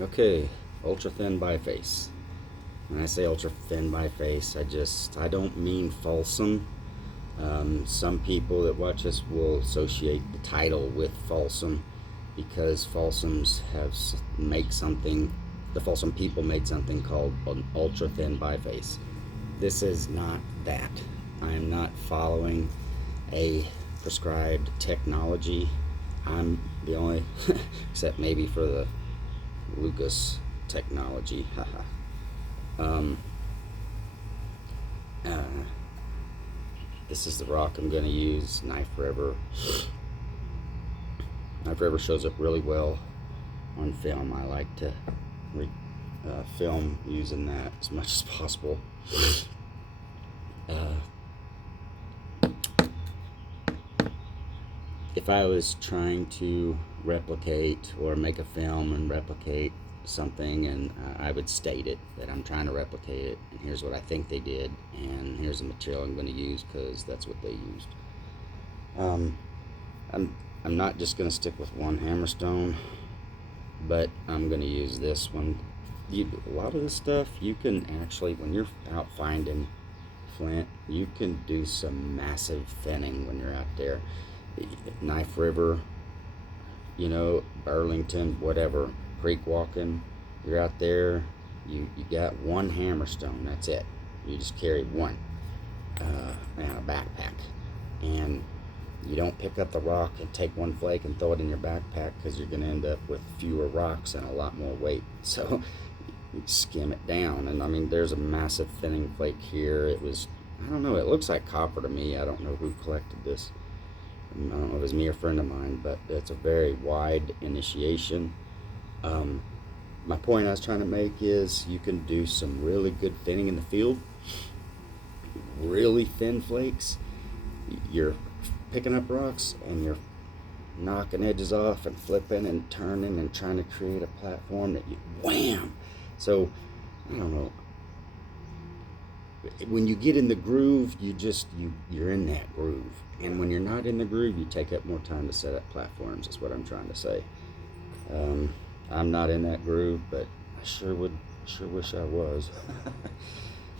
Okay, ultra thin biface. When I say ultra thin biface, I don't mean falsum. Some people that watch us will associate the title with falsum because falsums make something. The falsum people made something called an ultra thin biface. This is not that. I am not following a prescribed technology. I'm the only, except maybe for the Lucas technology. um, uh, this is the rock I'm going to use, Knife River. Knife River shows up really well on film. I like to film using that as much as possible. If I was trying to replicate or make a film and replicate something, and I would state it that I'm trying to replicate it, and here's what I think they did, and here's the material I'm going to use because that's what they used. I'm not just going to stick with one hammerstone, but I'm going to use this one. A lot of this stuff you can actually, when you're out finding flint, you can do some massive thinning when you're out there. Knife River, Burlington, whatever, creek walking, you're out there, you got one hammerstone, that's it. You just carry one in a backpack, and you don't pick up the rock and take one flake and throw it in your backpack because you're going to end up with fewer rocks and a lot more weight. So you skim it down, and I mean, there's a massive thinning flake here. I don't know, it looks like copper to me. I don't know who collected this. I don't know if it was me or a friend of mine, but it's a very wide initiation. My point I was trying to make is you can do some really good thinning in the field, really thin flakes. You're picking up rocks and you're knocking edges off and flipping and turning and trying to create a platform that you wham. So I don't know, when you get in the groove, you're in that groove, and when you're not in the groove, you take up more time to set up platforms. Is what I'm trying to say. I'm not in that groove, but I sure wish I was.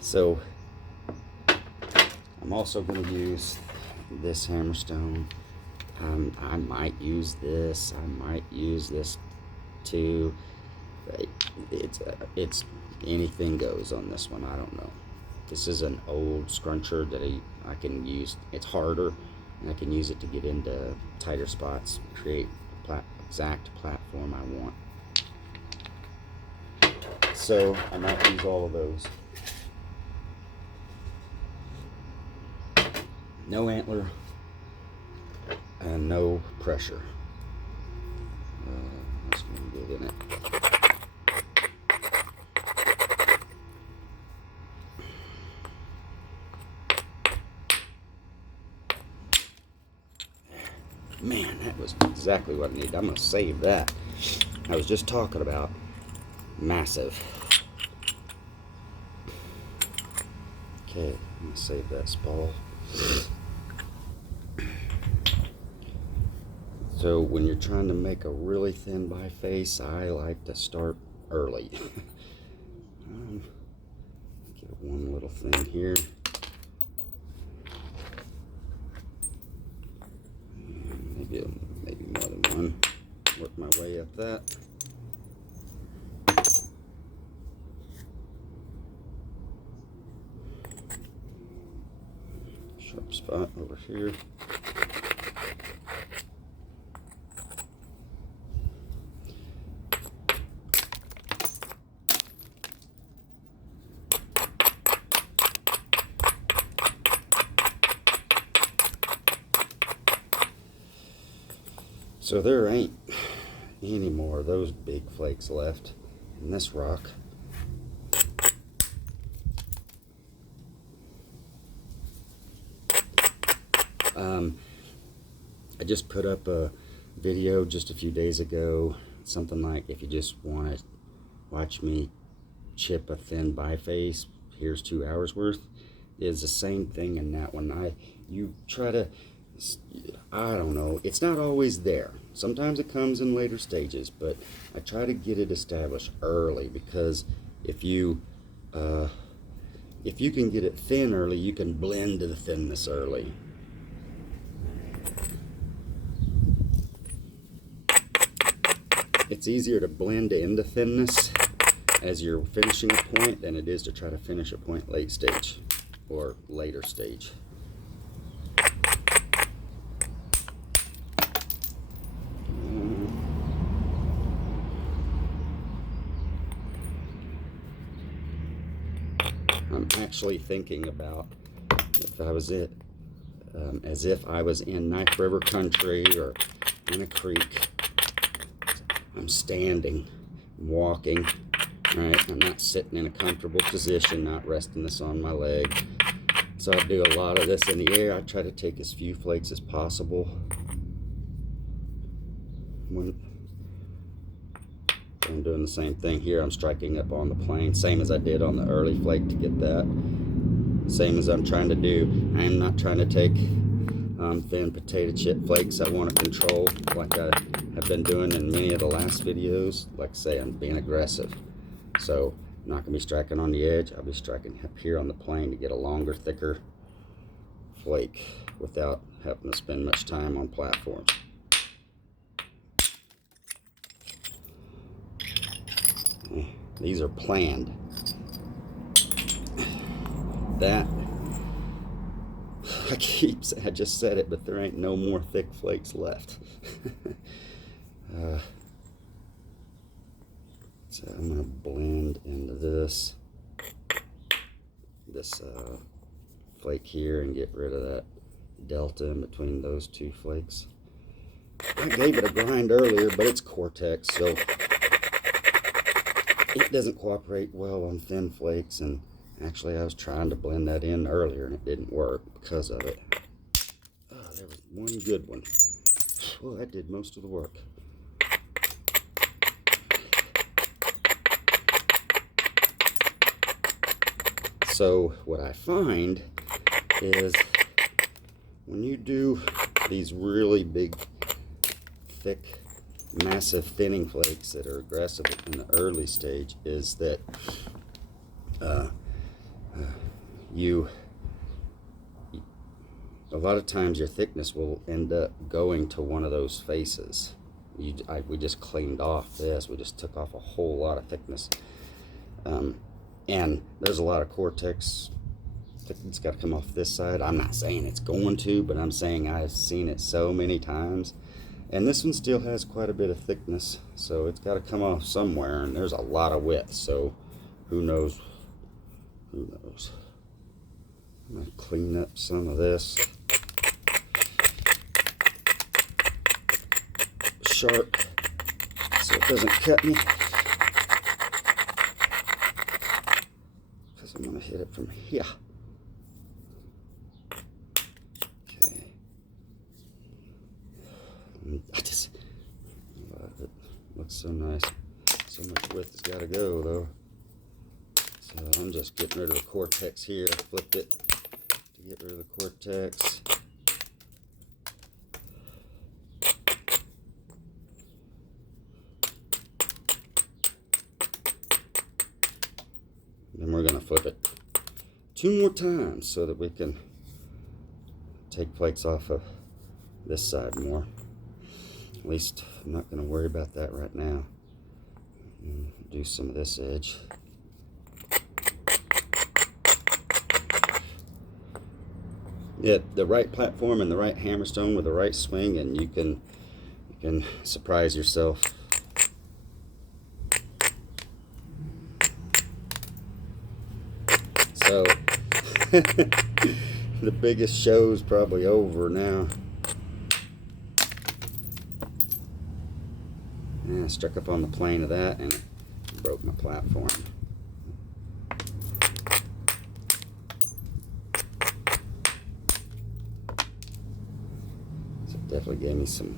So I'm also going to use this hammerstone. I might use this. I might use this too. It's anything goes on this one. I don't know. This is an old scruncher that I can use. It's harder, and I can use it to get into tighter spots, create the exact platform I want. So I might use all of those. No antler and no pressure. That's going to get in it. Man, that was exactly what I needed. I'm going to save that. I was just talking about massive. Okay, I'm going to save that spall. So when you're trying to make a really thin biface, I like to start early. Get one little thing here. Maybe more than one. Work my way up that. Sharp spot over here. So there ain't any more of those big flakes left in this rock. I just put up a video just a few days ago, something like, if you just want to watch me chip a thin biface, here's 2 hours worth. Is the same thing in that one. You try to, I don't know, it's not always there. Sometimes it comes in later stages, but I try to get it established early, because if you can get it thin early, you can blend to the thinness early. It's easier to blend into thinness as you're finishing a point than it is to try to finish a point late stage or later stage. I'm actually thinking about if I was as if I was in Knife River country or in a creek. I'm standing, walking, right? I'm not sitting in a comfortable position, not resting this on my leg. So I do a lot of this in the air. I try to take as few flakes as possible. I'm doing the same thing here. I'm striking up on the plane, same as I did on the early flake to get that. Same as I'm trying to do. I am not trying to take thin potato chip flakes. I want to control, like I have been doing in many of the last videos. Like I say, I'm being aggressive. So I'm not going to be striking on the edge. I'll be striking up here on the plane to get a longer, thicker flake without having to spend much time on platforms. These are planned. That, I just said it, but there ain't no more thick flakes left. So I'm going to blend into this flake here and get rid of that delta in between those two flakes. I gave it a grind earlier, but it's Cortex, so it doesn't cooperate well on thin flakes, and actually I was trying to blend that in earlier and it didn't work because of it. Oh, there was one good one. Well, that did most of the work. So what I find is when you do these really big, thick, massive thinning flakes that are aggressive in the early stage, is that a lot of times your thickness will end up going to one of those faces. We just cleaned off this. We just took off a whole lot of thickness. And there's a lot of Cortex. It's got to come off this side. I'm not saying it's going to, but I'm saying I've seen it so many times. And this one still has quite a bit of thickness, so it's got to come off somewhere, and there's a lot of width, so who knows? Who knows? I'm going to clean up some of this. Sharp, so it doesn't cut me. Because I'm going to hit it from here. It looks so nice. So much width has got to go though. So I'm just getting rid of the Cortex here. I flipped it to get rid of the Cortex. Then we're going to flip it 2 more times so that we can take flakes off of this side more. At least I'm not going to worry about that right now. Do some of this edge. Yeah, the right platform and the right hammerstone with the right swing, and you can surprise yourself. So the biggest show's probably over now. And I struck up on the plane of that and it broke my platform. So it definitely gave me some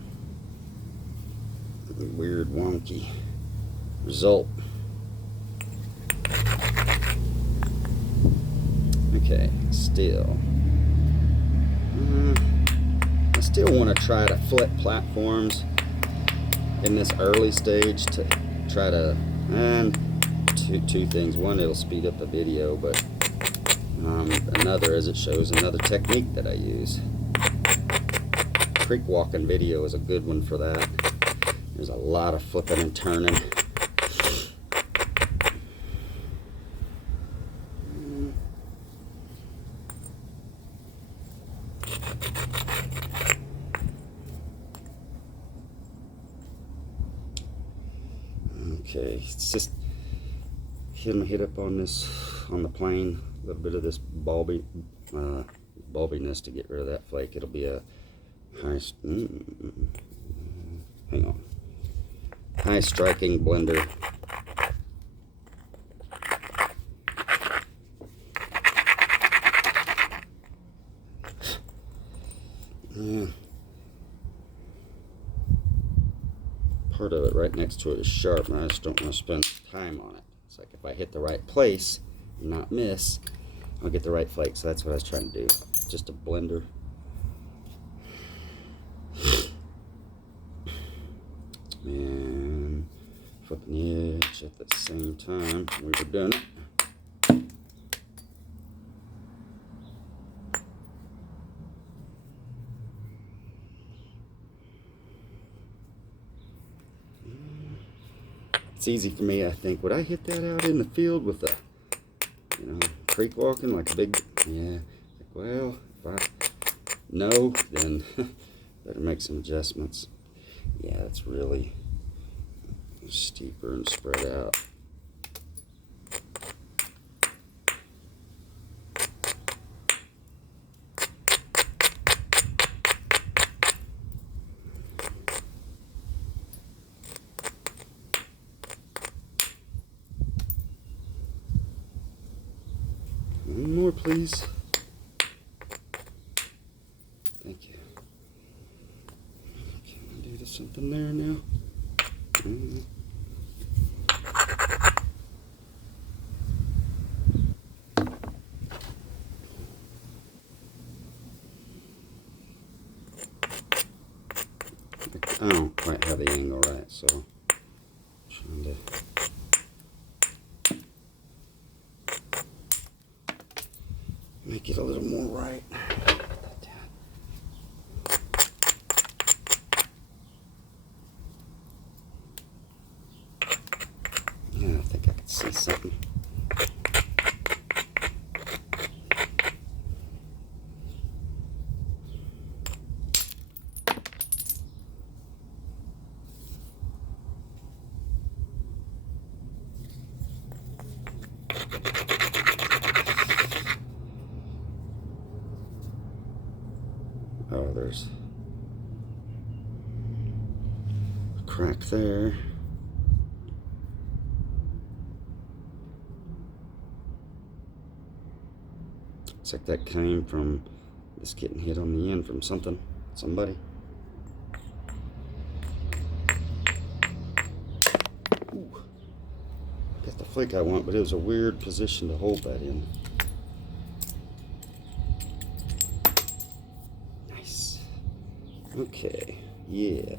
weird, wonky result. Okay, still. I still want to try to flip platforms. in this early stage to try to, and two things. One, it'll speed up the video, but another is it shows another technique that I use. Creek walking video is a good one for that. There's a lot of flipping and turning. Okay, it's just hit up on the plane, a little bit of this bulbiness to get rid of that flake. It'll be a high striking blender. Yeah. Part of it right next to it is sharp, and I just don't want to spend time on it. It's like if I hit the right place and not miss, I'll get the right flake. So that's what I was trying to do. Just a blender. And flipping the edge at the same time we were doing it. It's easy for me, I think. Would I hit that out in the field with a, creek walking like a big, yeah. Well, if I no, then better make some adjustments. Yeah, it's really steeper and spread out. One more, please. Thank you. Can I do something there now? I don't quite have the angle right, so I'm trying to make it a little more right. Put that down. Yeah, I think I can see something. Oh, there's a crack there. Looks like that came from this getting hit on the end from somebody. Ooh. Got the flake I want, but it was a weird position to hold that in. Okay, yeah,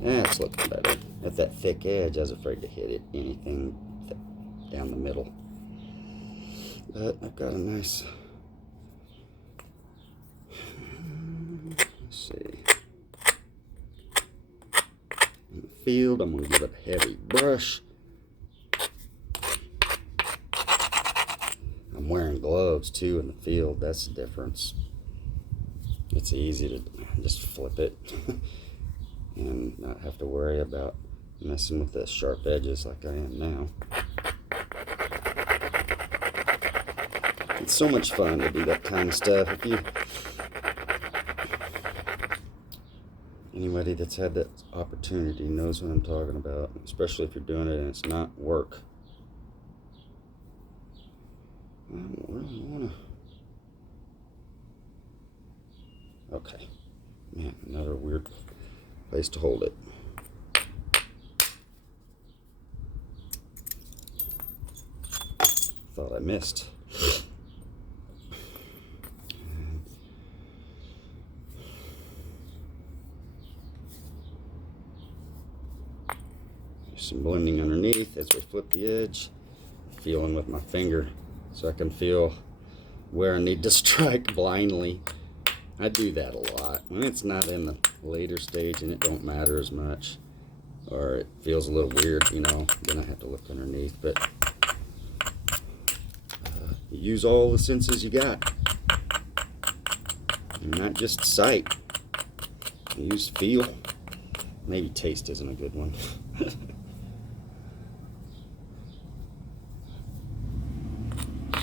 that's looking better. At that thick edge, I was afraid to hit it, anything down the middle. But I've got a nice, let's see. In the field, I'm going to give it a heavy brush. I'm wearing gloves too in the field, that's the difference. It's easy to just flip it and not have to worry about messing with the sharp edges like I am now. It's so much fun to do that kind of stuff. Anybody that's had that opportunity knows what I'm talking about, especially if you're doing it and it's not work. I don't really want to. Okay, man, another weird place to hold it. Thought I missed. blending underneath as we flip the edge, feeling with my finger so I can feel where I need to strike blindly. I do that a lot when it's not in the later stage and it don't matter as much, or it feels a little weird, you know, then I have to look underneath. But you use all the senses you got, and not just sight. You use feel. Maybe taste isn't a good one.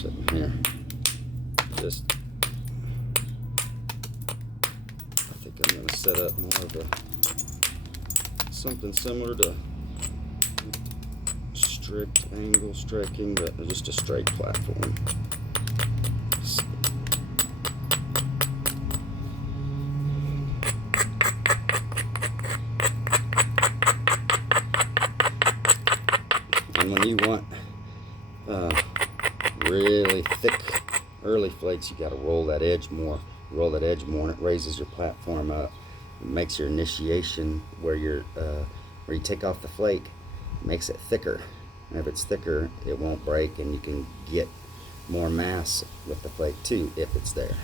Sitting here, just I think I'm going to set up more of something similar to strict angle striking, but just a straight platform. And when you want really thick early flakes, you got to roll that edge more. Roll that edge more, and it raises your platform up. It makes your initiation where you take off the flake, makes it thicker. And if it's thicker, it won't break, and you can get more mass with the flake too if it's there.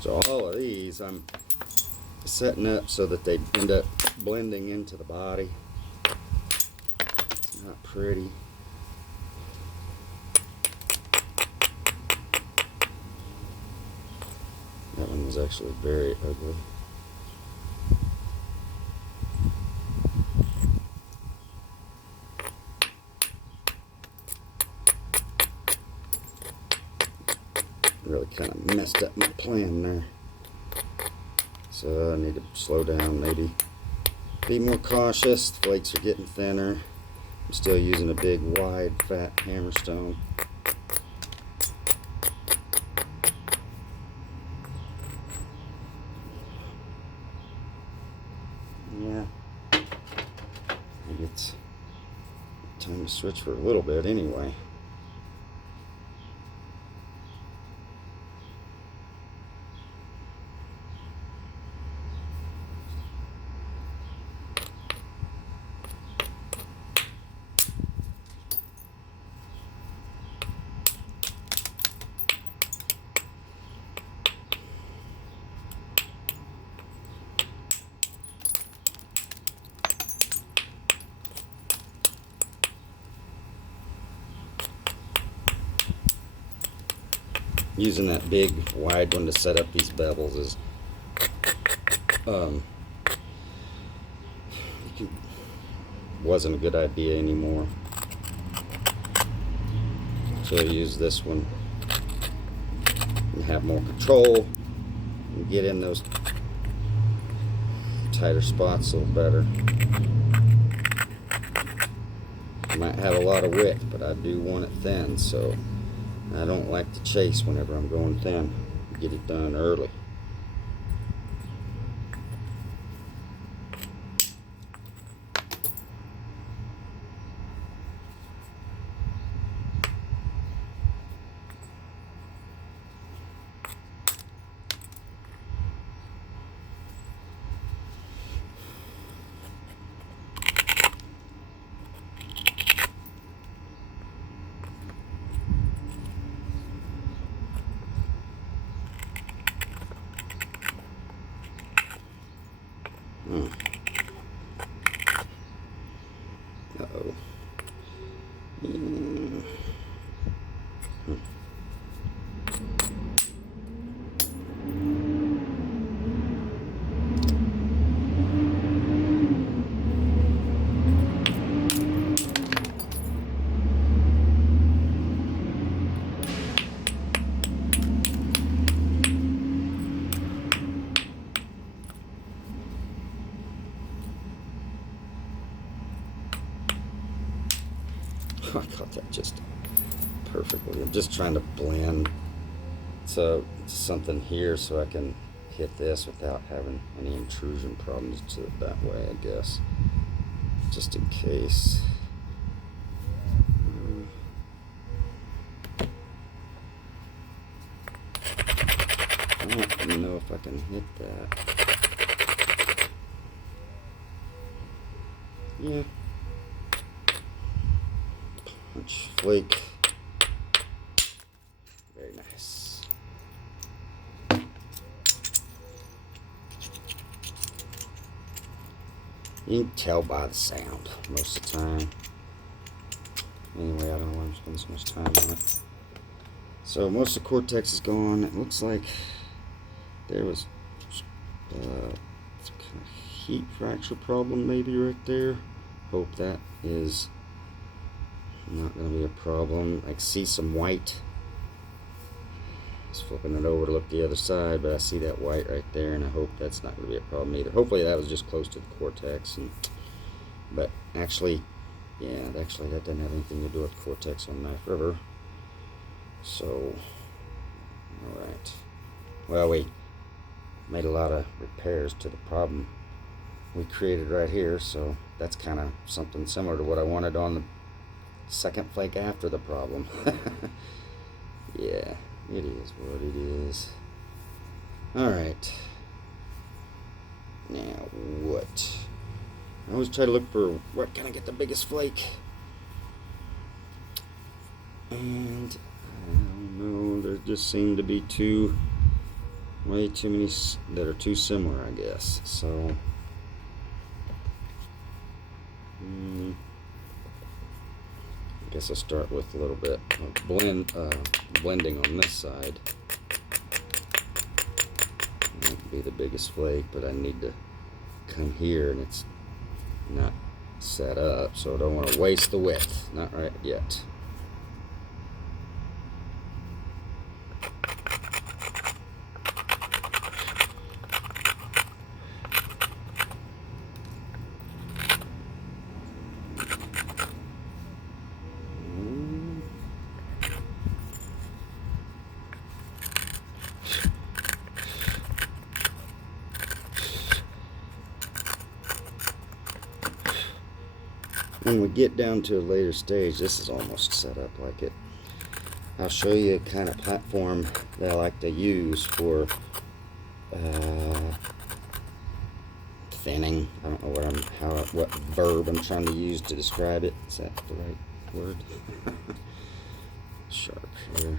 So all of these I'm setting up so that they end up blending into the body. It's not pretty. That one was actually very ugly. Really kind of messed up my plan there. So I need to slow down, maybe be more cautious. The flakes are getting thinner. I'm still using a big, wide, fat hammerstone. Yeah, maybe it's time to switch for a little bit anyway. Using that big wide one to set up these bevels is wasn't a good idea anymore. So I use this one and have more control and get in those tighter spots a little better. I might have a lot of width, but I do want it thin, so I don't like to chase whenever I'm going thin. Get it done early. Uh-oh. I caught that just perfectly. I'm just trying to blend something here so I can hit this without having any intrusion problems to it that way, I guess. Just in case. Let me know if I can hit that. Yeah. Punch, flake. Very nice. You can tell by the sound most of the time. Anyway, I don't know why I'm spending so much time on it. So most of the cortex is gone. It looks like there was some kind of heat fracture problem maybe right there. Hope that is not going to be a problem. I can see some white. I was flipping it over to look the other side, but I see that white right there, and I hope that's not going to be a problem either. Hopefully that was just close to the cortex, but actually, yeah, actually that doesn't have anything to do with the cortex on Knife River. So, all right. Well, we made a lot of repairs to the problem we created right here, so that's kind of something similar to what I wanted on the second flake after the problem. Yeah, it is what it is. Alright. Now, what? I always try to look for where can I get the biggest flake. And I don't know, there just seem to be way too many that are too similar, I guess. So, I guess I'll start with a little bit of blending on this side. That could be the biggest flake, but I need to come here and it's not set up, so I don't want to waste the width. Not right yet. When we get down to a later stage, this is almost set up like it. I'll show you a kind of platform that I like to use for thinning. I don't know what verb I'm trying to use to describe it. Is that the right word? Sharp here.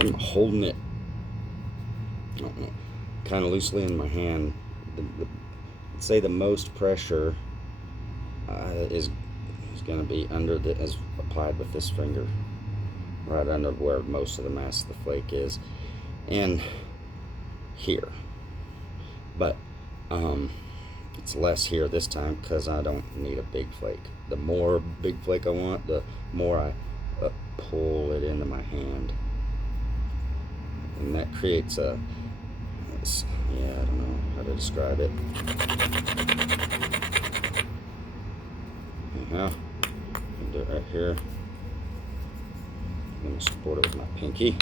I'm holding it, I don't know, kind of loosely in my hand. I'd say the most pressure is going to be as applied with this finger, right under where most of the mass of the flake is, and here. But it's less here this time because I don't need a big flake. The more big flake I want, the more I pull it into my hand. And that creates I don't know how to describe it. Anyhow, I'll do it right here. I'm going to support it with my pinky.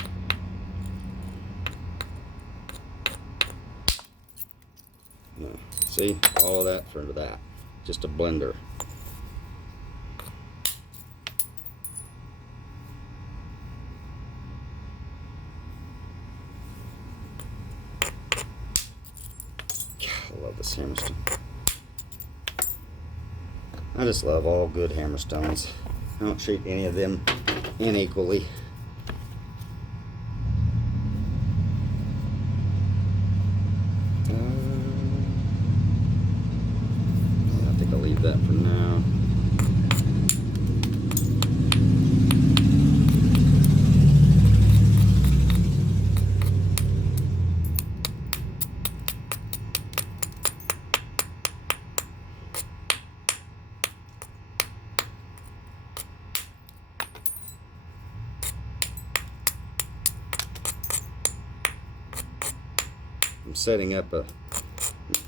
Now, see, all of that for that. Just a blender. I love this hammerstone. I just love all good hammerstones. I don't treat any of them unequally. I think I'll leave that for now. I'm setting up an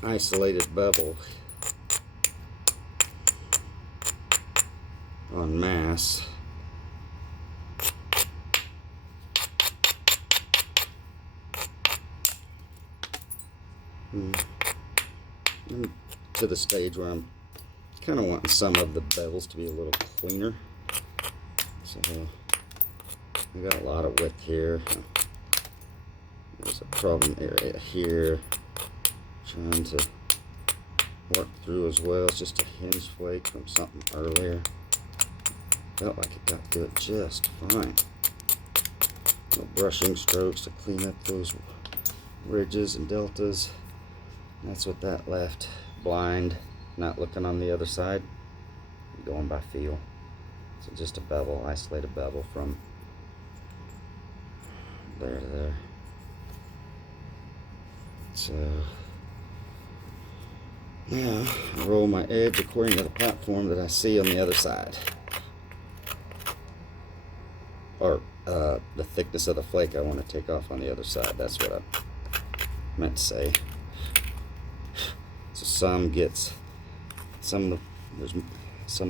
isolated bevel on mass. I'm to the stage where I'm kind of wanting some of the bevels to be a little cleaner. So I got a lot of width here. There's a problem area here. Trying to work through as well. It's just a hinge flake from something earlier. Felt like it got through it just fine. Little brushing strokes to clean up those ridges and deltas. And that's what that left. Blind, not looking on the other side, going by feel. So just a bevel, isolated bevel from there to there. So now I roll my edge according to the platform that I see on the other side. Or the thickness of the flake I want to take off on the other side. That's what I meant to say. So some of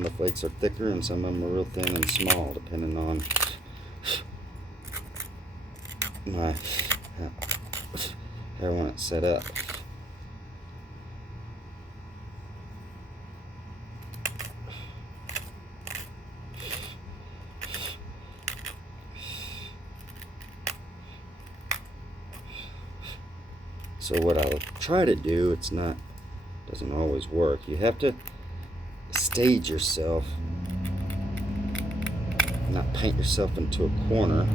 the flakes are thicker and some of them are real thin and small, depending on how I want it set up. So what I'll try to do, doesn't always work. You have to stage yourself, not paint yourself into a corner.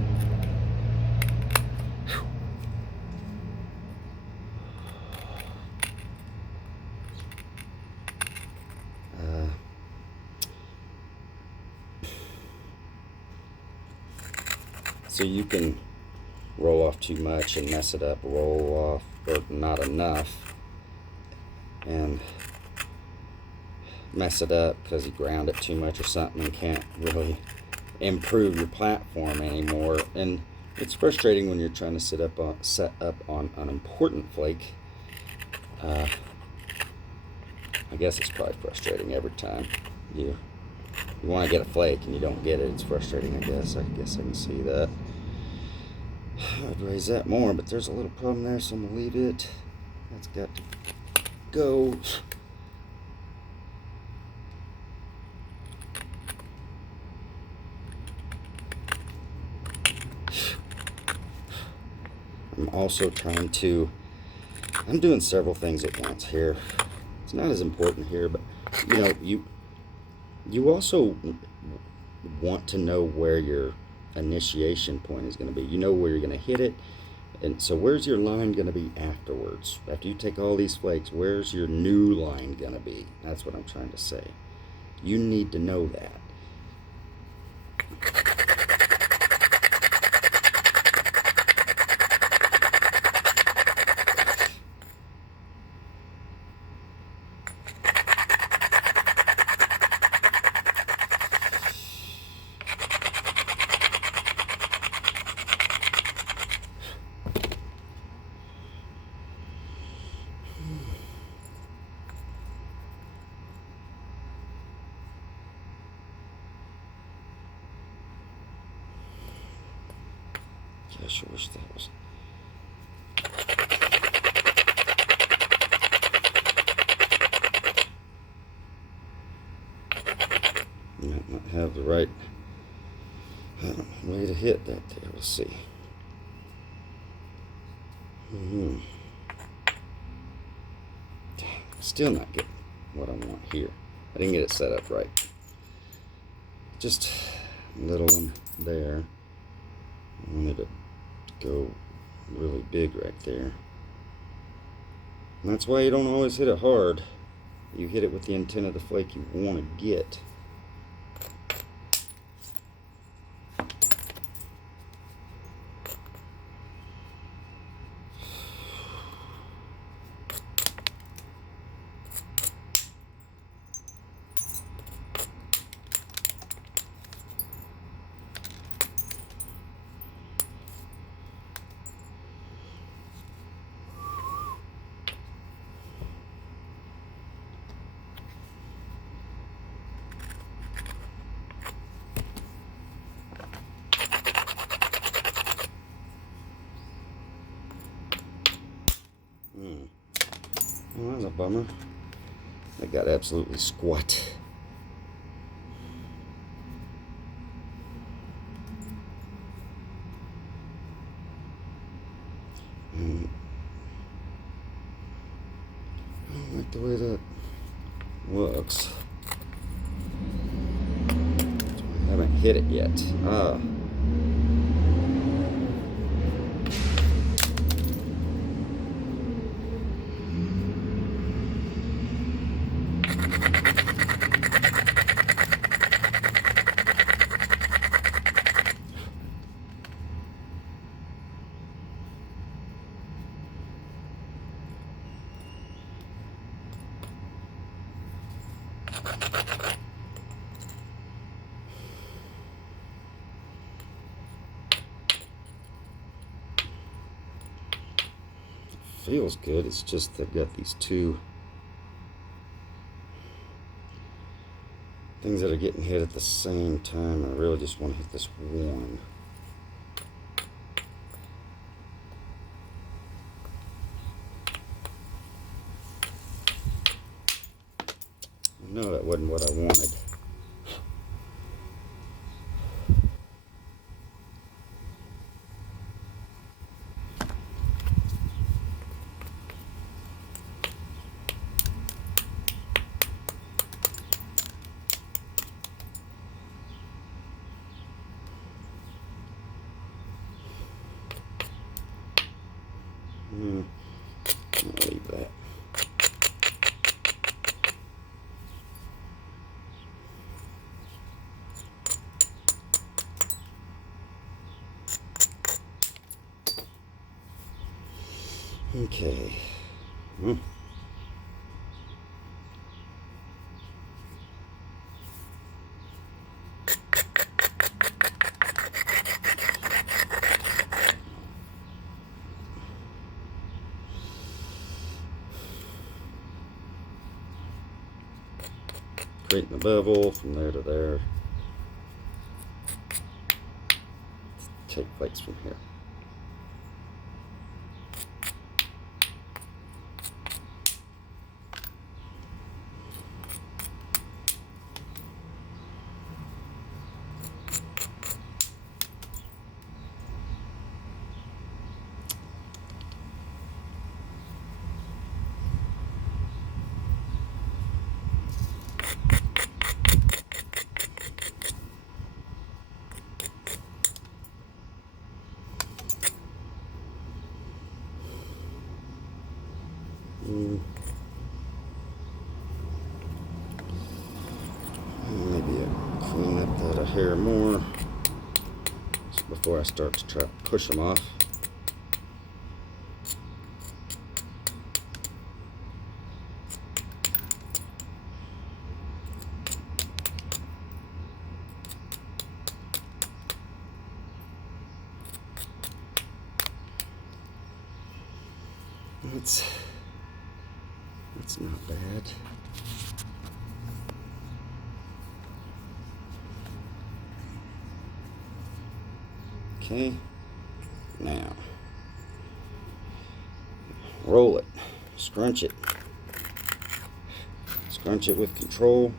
So you can roll off too much and mess it up, roll off or not enough and mess it up because you ground it too much or something and can't really improve your platform anymore. And it's frustrating when you're trying to set up on an important flake. I guess it's probably frustrating every time you want to get a flake and you don't get it. It's frustrating, I guess I can see that. I'd raise that more, but there's a little problem there, so I'm gonna leave it. That's got to go. I'm also I'm doing several things at once here. It's not as important here, but you also want to know where your initiation point is going to be. You know where you're going to hit it, and so where's your line going to be afterwards? After you take all these flakes, where's your new line going to be? That's what I'm trying to say. You need to know that. I sure wish that was. Might not have the right way to hit that there. We'll see. Still not getting what I want here. I didn't get it set up right. Just a little one there. I wanted to go really big right there. And that's why you don't always hit it hard. You hit it with the intent of the flake you want to get. a bummer. They got absolutely squat. I don't like the way that looks. I haven't hit it yet. Feels good. It's just they've got these two things that are getting hit at the same time. I really just want to hit this one. No, that wasn't what I wanted. I'll leave that. Okay. Creating a bevel from there to there. Take plates from here. Maybe I'll clean up that a hair more before I start to try to push them off. That's not bad. Okay, now roll it, scrunch it with control,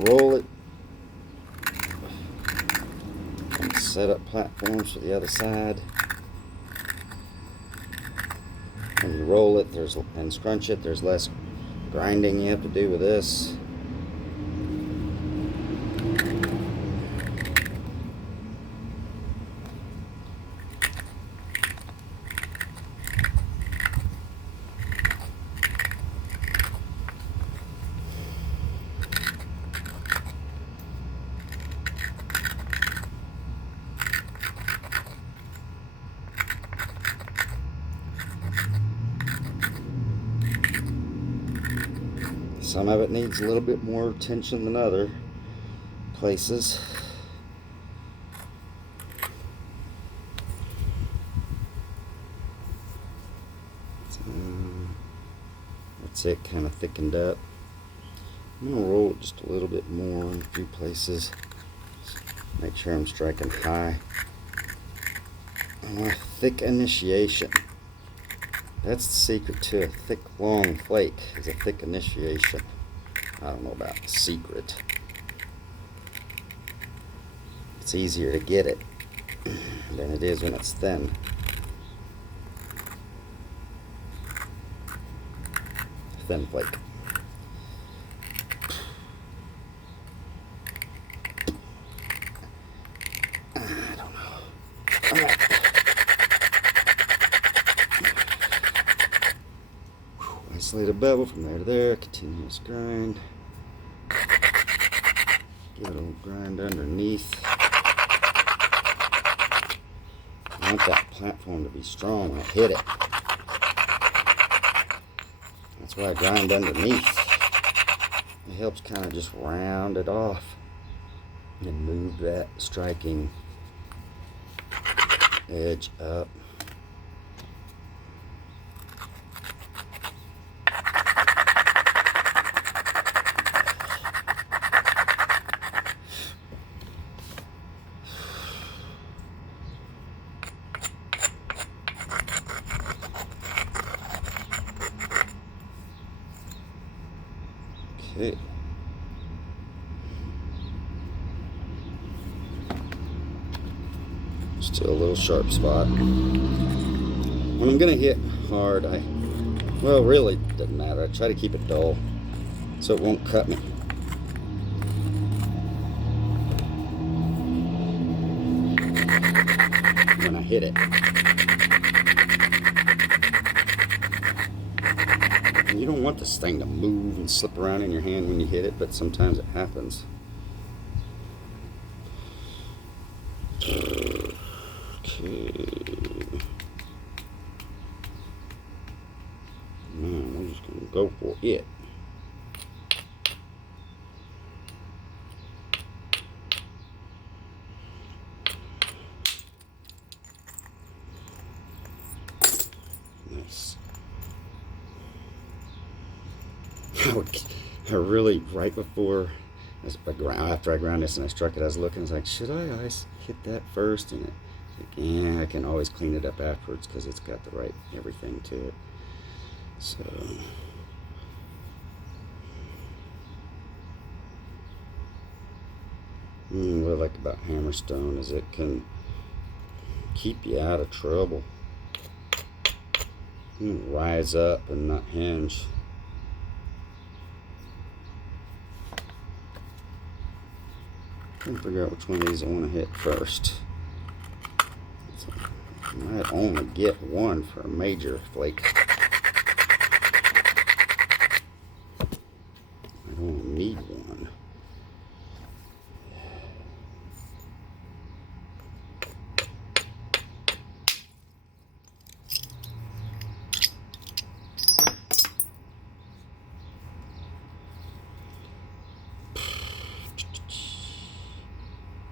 roll it, and set up platforms for the other side. When you roll it and scrunch it, there's less grinding you have to do with this. Some of it needs a little bit more attention than other places. That's it, kind of thickened up. I'm going to roll it just a little bit more in a few places. Make sure I'm striking high. I want a thick initiation. That's the secret to a thick, long flake, is a thick initiation. I don't know about the secret. It's easier to get it than it is when it's thin. Thin flake. I don't know. Isolate a bevel from there to there. Continuous grind. Give it a little grind underneath. I want that platform to be strong when I hit it. That's why I grind underneath. It helps kind of just round it off and move that striking edge up. Okay. Still a little sharp spot. When I'm gonna hit hard, well, really doesn't matter. I try to keep it dull so it won't cut me. When I hit it. And you don't want this thing to move and slip around in your hand when you hit it, but sometimes it happens. Okay. Man, I'm just gonna go for it. Nice. I really, right before, after I ground this and I struck it, I was looking, I was like, should I hit that first? And yeah, I can always clean it up afterwards because it's got the right everything to it. So, what I like about hammerstone is it can keep you out of trouble. You can rise up and not hinge. Trying to figure out which one of these I want to hit first. So I might only get one for a major flake. I don't need one.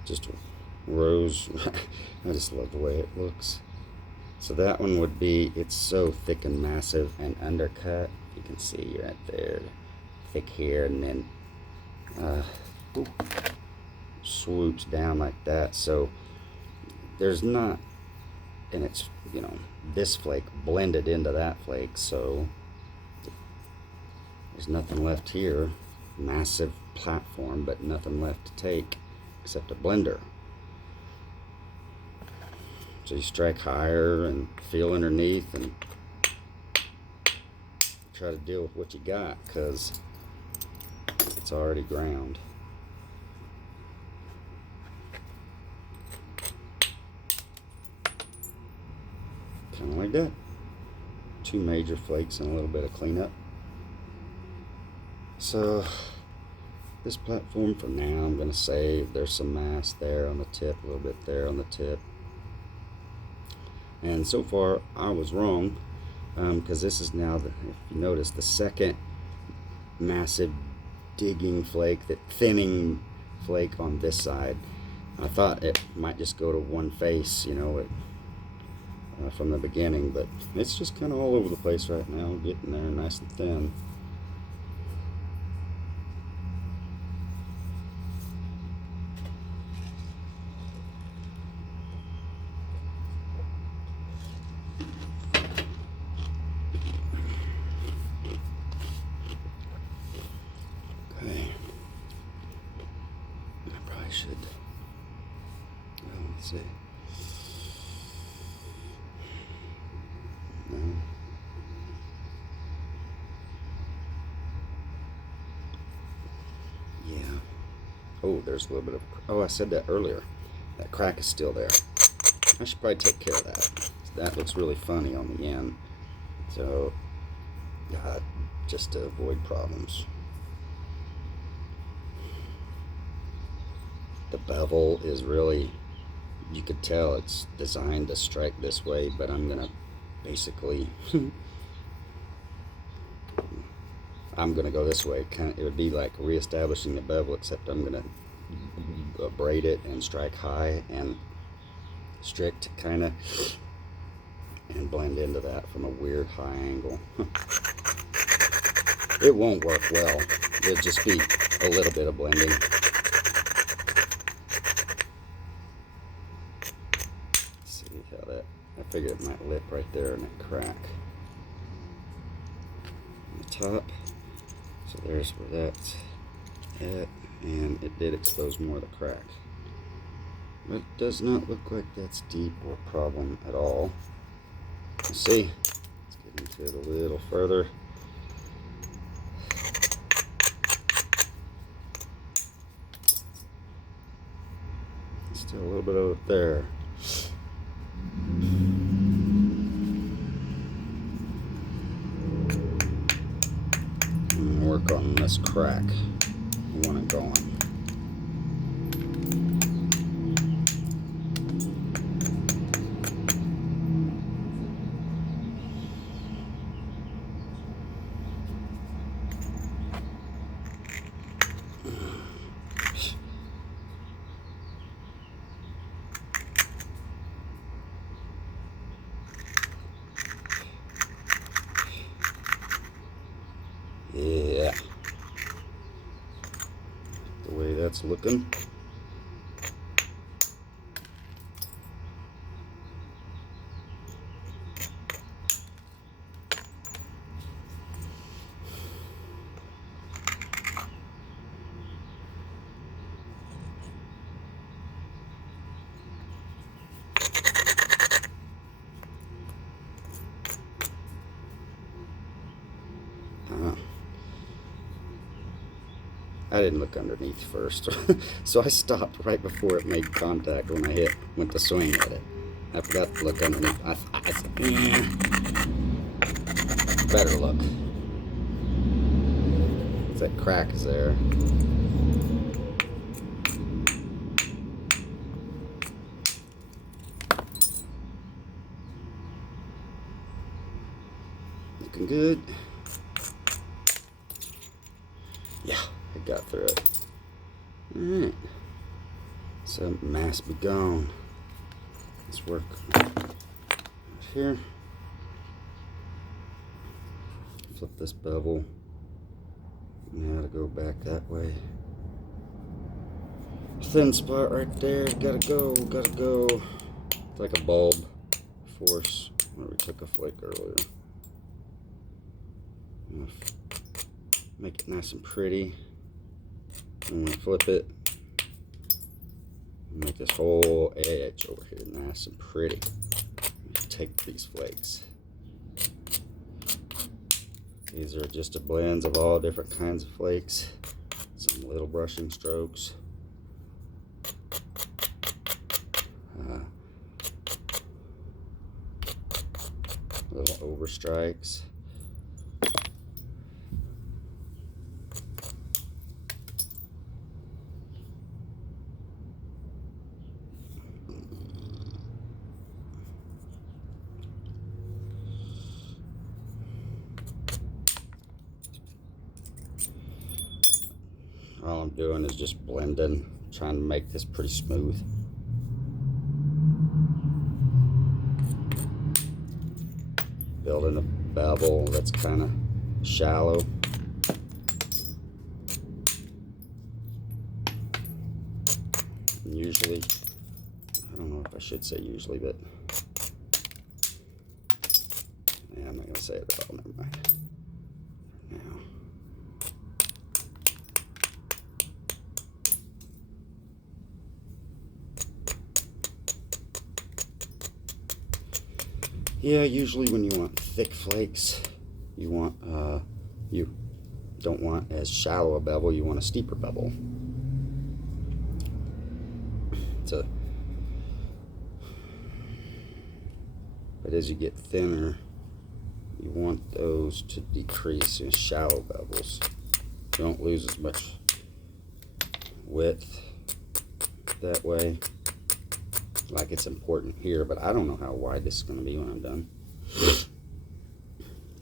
Just rose. I just love the way it looks. So that one would be, it's so thick and massive and undercut. You can see right there, thick here, and then swoops down like that. So there's not, and it's, you know, this flake blended into that flake, so there's nothing left here. Massive platform, but nothing left to take except a blender. So you strike higher and feel underneath and try to deal with what you got, because it's already ground. Kind of like that. 2 major flakes and a little bit of cleanup. So this platform for now, I'm going to save. There's some mass there on the tip, a little bit there on the tip. And so far I was wrong, because this is now, if you notice, the second massive digging flake, that thinning flake on this side. I thought it might just go to one face, you know, from the beginning, but it's just kind of all over the place right now, getting there nice and thin. should. Oh, let's see. No. Yeah. Oh, there's a little bit of. Oh, I said that earlier. That crack is still there. I should probably take care of that. That looks really funny on the end. So, just to avoid problems. The bevel is really, you could tell it's designed to strike this way, but I'm gonna basically I'm gonna go this way. It would be like reestablishing the bevel, except I'm gonna braid it and strike high and strict kind of, and blend into that from a weird high angle. It won't work well. It'll just be a little bit of blending. See how that, I figured it might lip right there in that crack on the top. So there's where that's at, and it did expose more of the crack. But it does not look like that's deep or a problem at all. Let's see. Let's get into it a little further. Still a little bit over there. And work on this crack. I want it going. Yeah, the way that's looking. I didn't look underneath first, so I stopped right before it made contact when I went to swing at it. I forgot to look underneath. I said, better look. That crack is there. Looking good. Yeah, I got through it. Alright. So mass be gone. Let's work right here. Flip this bevel. Now to go back that way. Thin spot right there. Gotta go. It's like a bulb force where we took a flake earlier. Make it nice and pretty. I'm gonna flip it. Make this whole edge over here nice and pretty. Take these flakes. These are just a blends of all different kinds of flakes. Some little brushing strokes. Little overstrikes. All I'm doing is just blending, trying to make this pretty smooth. Building a bevel that's kind of shallow. Usually, I don't know if I should say usually, but yeah, I'm not gonna say it at all. Never mind. Now, Yeah, usually when you want thick flakes, you don't want as shallow a bevel, you want a steeper bevel. So, but as you get thinner, you want those to decrease in shallow bevels. You don't lose as much width that way. Like it's important here, but I don't know how wide this is going to be when I'm done.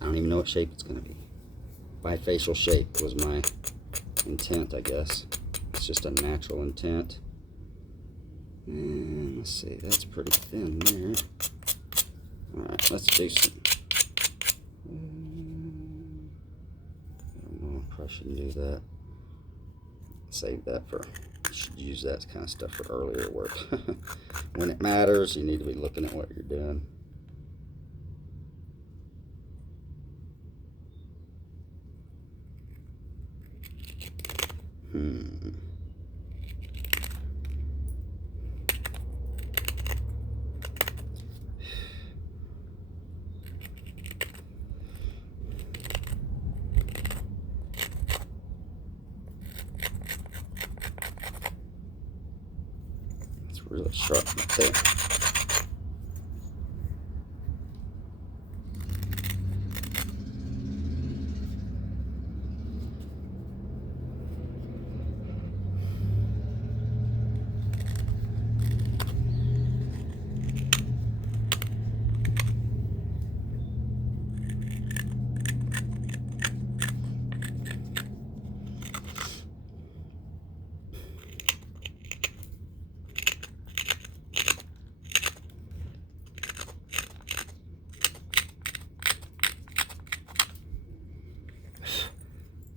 I don't even know what shape it's going to be. Bifacial shape was my intent, I guess. It's just a natural intent. And let's see, that's pretty thin there. Alright, let's do some. I don't know, I probably shouldn't do that. Save that for, should use that kind of stuff for earlier work. When it matters, you need to be looking at what you're doing. It's really sharp right there.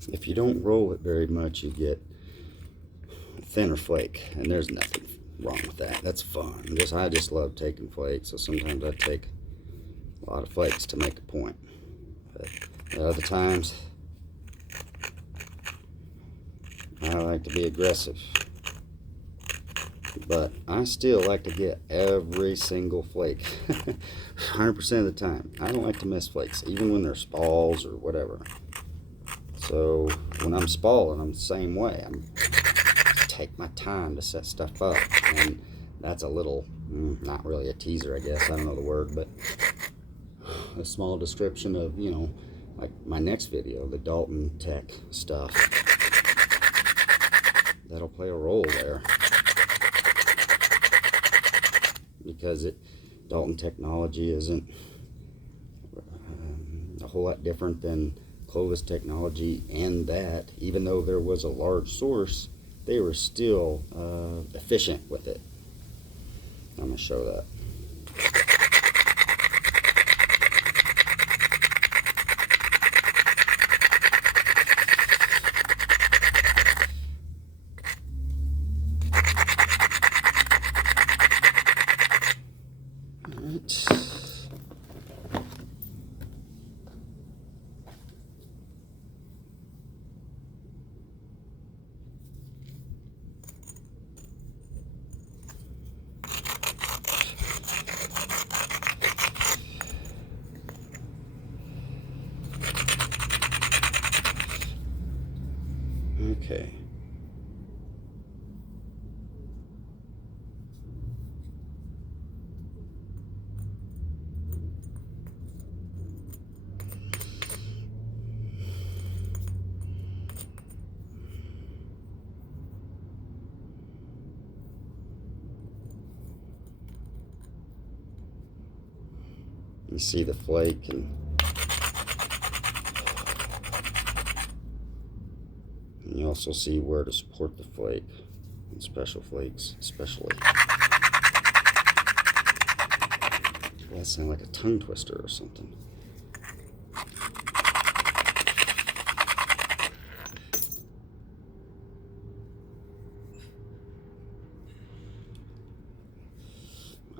If you don't roll it very much, you get a thinner flake, and there's nothing wrong with that. That's fun. I just love taking flakes, so sometimes I take a lot of flakes to make a point. But at other times, I like to be aggressive. But I still like to get every single flake, 100% of the time. I don't like to miss flakes, even when they're spalls or whatever. So when I'm spalling, I'm the same way. I take my time to set stuff up, and that's a little, not really a teaser, I guess. I don't know the word, but a small description of, you know, like my next video, the Dalton Tech stuff. That'll play a role there, because Dalton technology isn't a whole lot different than Clovis technology, and that even though there was a large source, they were still efficient with it. I'm going to show that. All right. Okay. You see the flake, and you also see where to support the flake, and special flakes especially. That sounds like a tongue twister or something.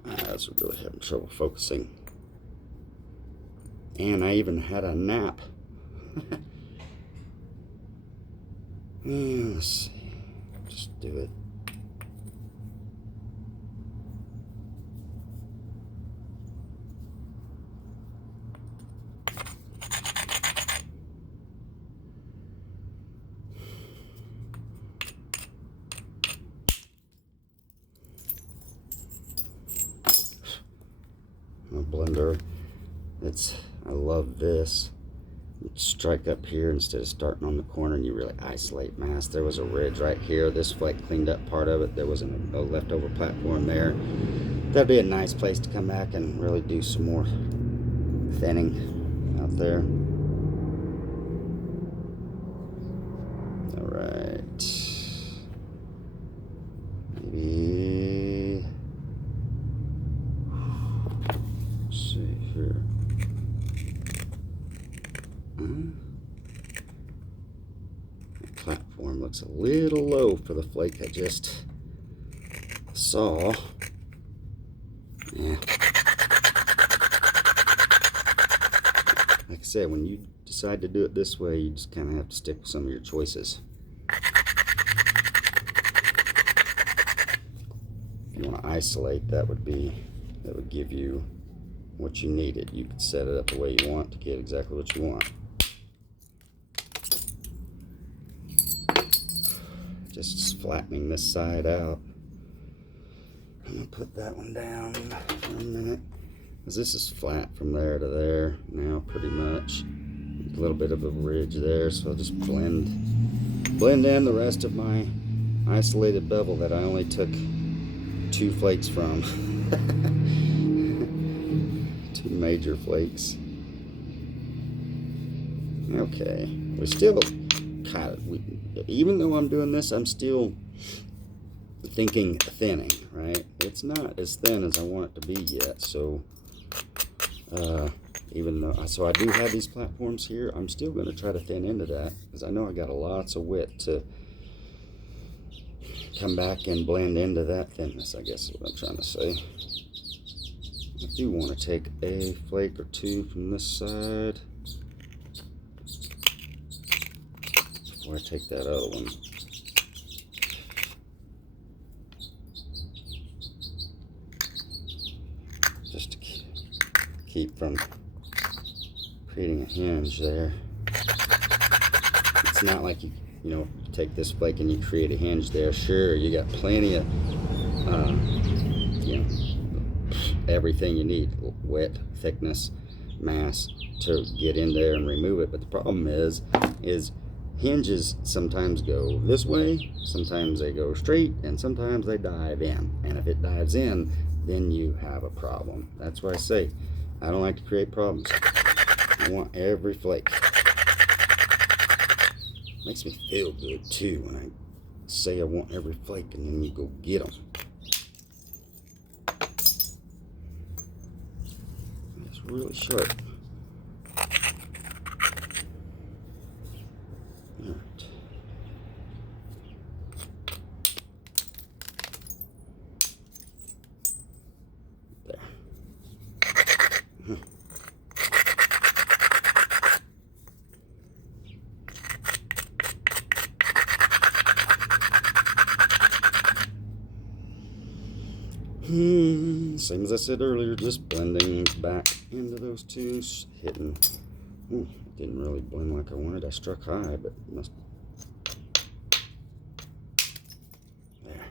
I was really having trouble focusing. And I even had a nap. Let's see. Just do it. blender. I love this. Strike up here instead of starting on the corner, and you really isolate mass. There was a ridge right here. This flake cleaned up part of it. There was a leftover platform there. That'd be a nice place to come back and really do some more thinning out there. All right. Maybe. Let's see here. The platform looks a little low for the flake I just saw. Yeah. Like I said, when you decide to do it this way, you just kind of have to stick with some of your choices. If you want to isolate, that would give you what you needed. You could set it up the way you want to get exactly what you want. Just flattening this side out. I'm going to put that one down for a minute, because this is flat from there to there now pretty much. A little bit of a ridge there, so I'll just blend in the rest of my isolated bevel that I only took 2 flakes from. 2 major flakes. Okay, we still kind of, even though I'm doing this, I'm still thinking thinning, right? It's not as thin as I want it to be yet, so even though, so I do have these platforms here, I'm still going to try to thin into that, because I know I got lots of width to come back and blend into that thinness, I guess is what I'm trying to say. I do want to take a flake or 2 from this side before I take that other one. Just to keep from creating a hinge there. It's not like you take this flake and you create a hinge there. Sure, you got plenty of everything you need, width, thickness, mass, to get in there and remove it. But the problem is hinges sometimes go this way, sometimes they go straight, and sometimes they dive in. And if it dives in, then you have a problem. That's why I say I don't like to create problems. I want every flake. Makes me feel good too when I say I want every flake and then you go get them. It's really sharp. All right. There. Same as I said earlier, just blending back into those 2, hitting. Ooh, it didn't really blend like I wanted. I struck high, but it must. There.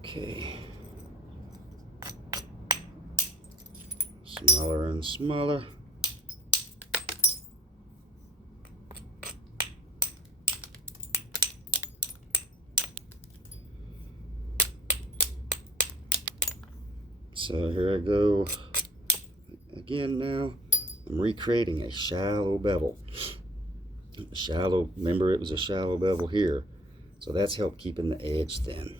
Okay. Smaller and smaller. So here I go again now. I'm recreating a shallow bevel. Remember it was a shallow bevel here. So that's helped keeping the edge thin.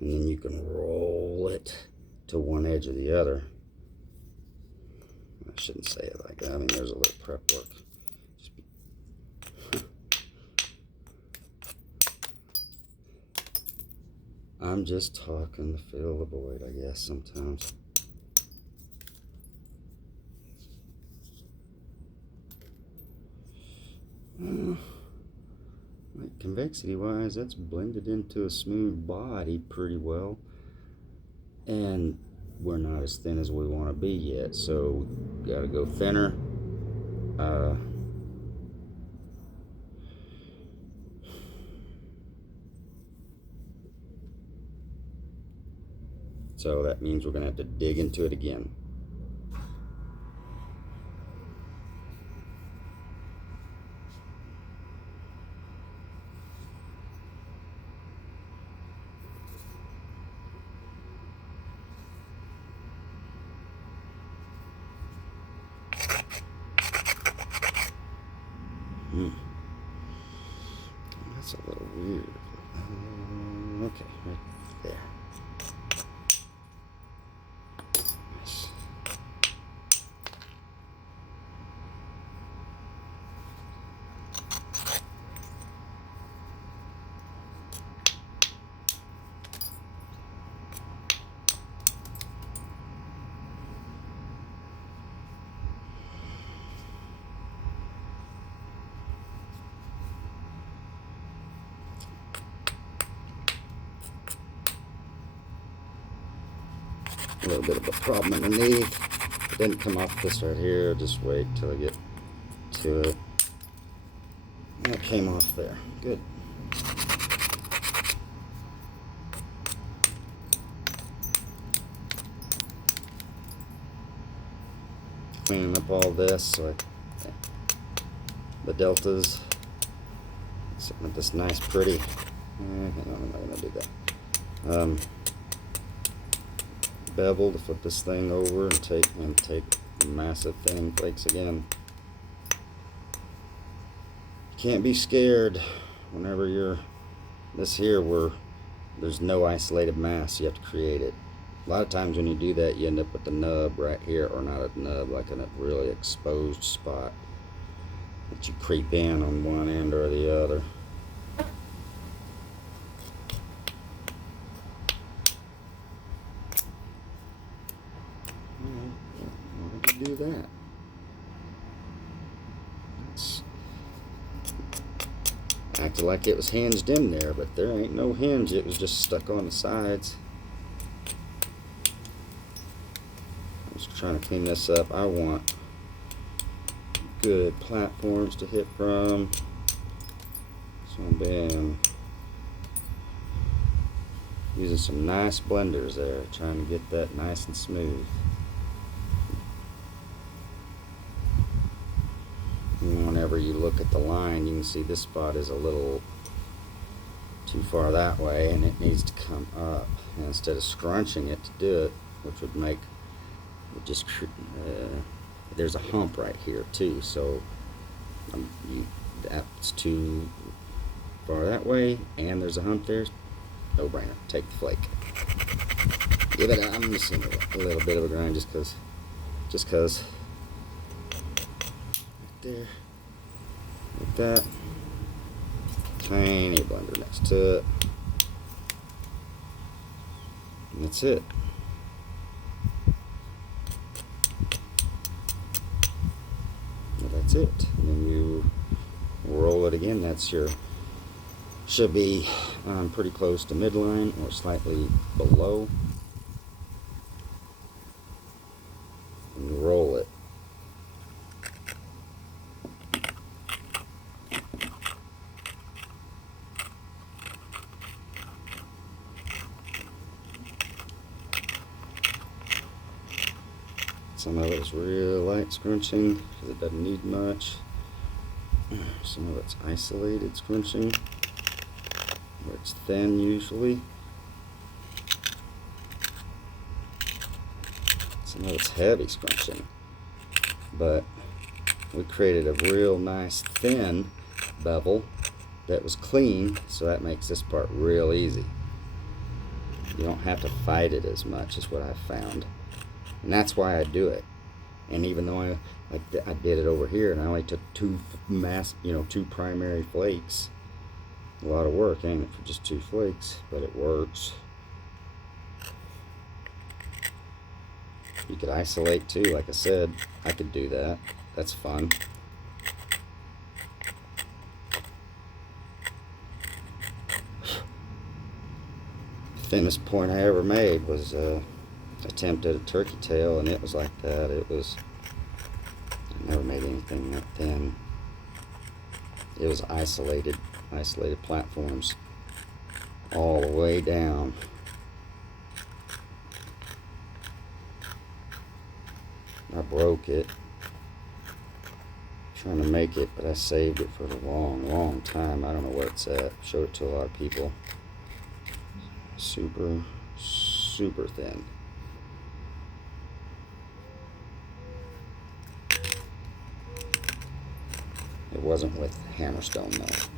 And then you can roll it to one edge or the other. I shouldn't say it like that. I mean, there's a little prep work. I'm just talking to fill the void, I guess, sometimes. Like convexity wise, that's blended into a smooth body pretty well. And we're not as thin as we want to be yet, so gotta go thinner. So that means we're going to have to dig into it again. That's a little weird. Okay, right there. Nice. A little bit of a problem underneath. It didn't come off this right here. Just wait till I get to it. And it came off there. Good. Cleaning up all this so the deltas. Sitting with this nice pretty. Hang on, I'm not gonna do that. Bevel to flip this thing over and take massive thinning flakes again. You can't be scared whenever you're this here where there's no isolated mass. You have to create it. A lot of times when you do that, you end up with the nub right here, or not a nub, like in a really exposed spot that you creep in on one end or the other. Why did you do that? It's acted like it was hinged in there, but there ain't no hinge. It was just stuck on the sides. I'm just trying to clean this up. I want good platforms to hit from. So I've been using some nice blenders there, trying to get that nice and smooth. And whenever you look at the line, you can see this spot is a little too far that way, and it needs to come up. And instead of scrunching it to do it, which would make it just there's a hump right here too, so that's too far that way, and there's a hump there. No brainer. Take the flake. Give it. I'm missing a little bit of a grind just cause. Right there, like that. Tiny blender next to it, and that's it. And that's it. And then you roll it again. That's your should be pretty close to midline or slightly below. And you roll it. Some of it is real light scrunching because it doesn't need much. Some of it's isolated scrunching where it's thin usually. Some of it's heavy scrunching, but we created a real nice thin bevel that was clean, so that makes this part real easy. You don't have to fight it as much as what I've found, and that's why I do it. And even though I did it over here and I only took two primary flakes, a lot of work, ain't it, for just 2 flakes, but it works. You could isolate too, like I said. I could do that. That's fun. Thinnest point I ever made was attempt at a turkey tail, and it was like that. I never made anything that thin. It was isolated platforms all the way down. I broke it trying to make it, but I saved it for a long time. I don't know where it's at. Showed it to a lot of people. Super thin. It wasn't with hammerstone though.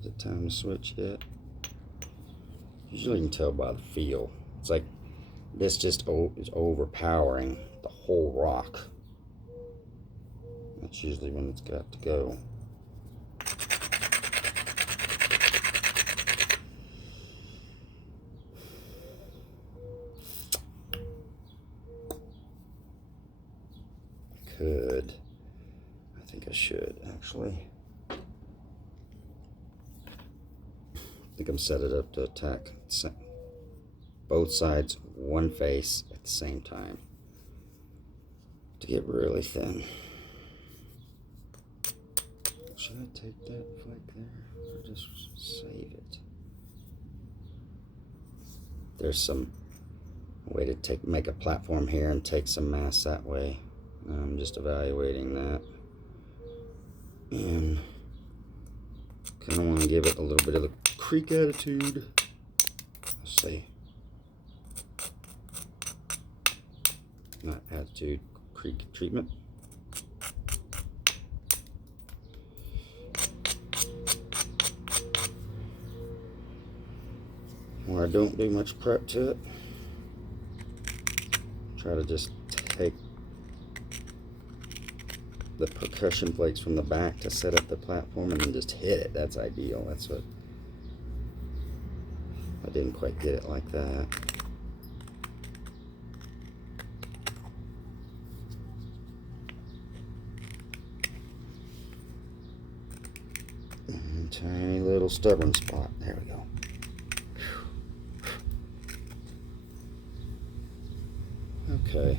Is it time to switch yet? Usually you can tell by the feel. It's like this just is overpowering the whole rock. That's usually when it's got to go. I think I should actually. I think I'm set it up to attack both sides, one face at the same time to get really thin. Should I take that flake there or just save it? There's some way to make a platform here and take some mass that way. I'm just evaluating that, and kind of want to give it a little bit of the creek attitude. Let's see, not attitude, creek treatment. Where I don't do much prep to it. Try to just take the percussion flakes from the back to set up the platform and then just hit it. That's ideal. That's what I didn't quite get it like that. Tiny little stubborn spot. There we go. Okay.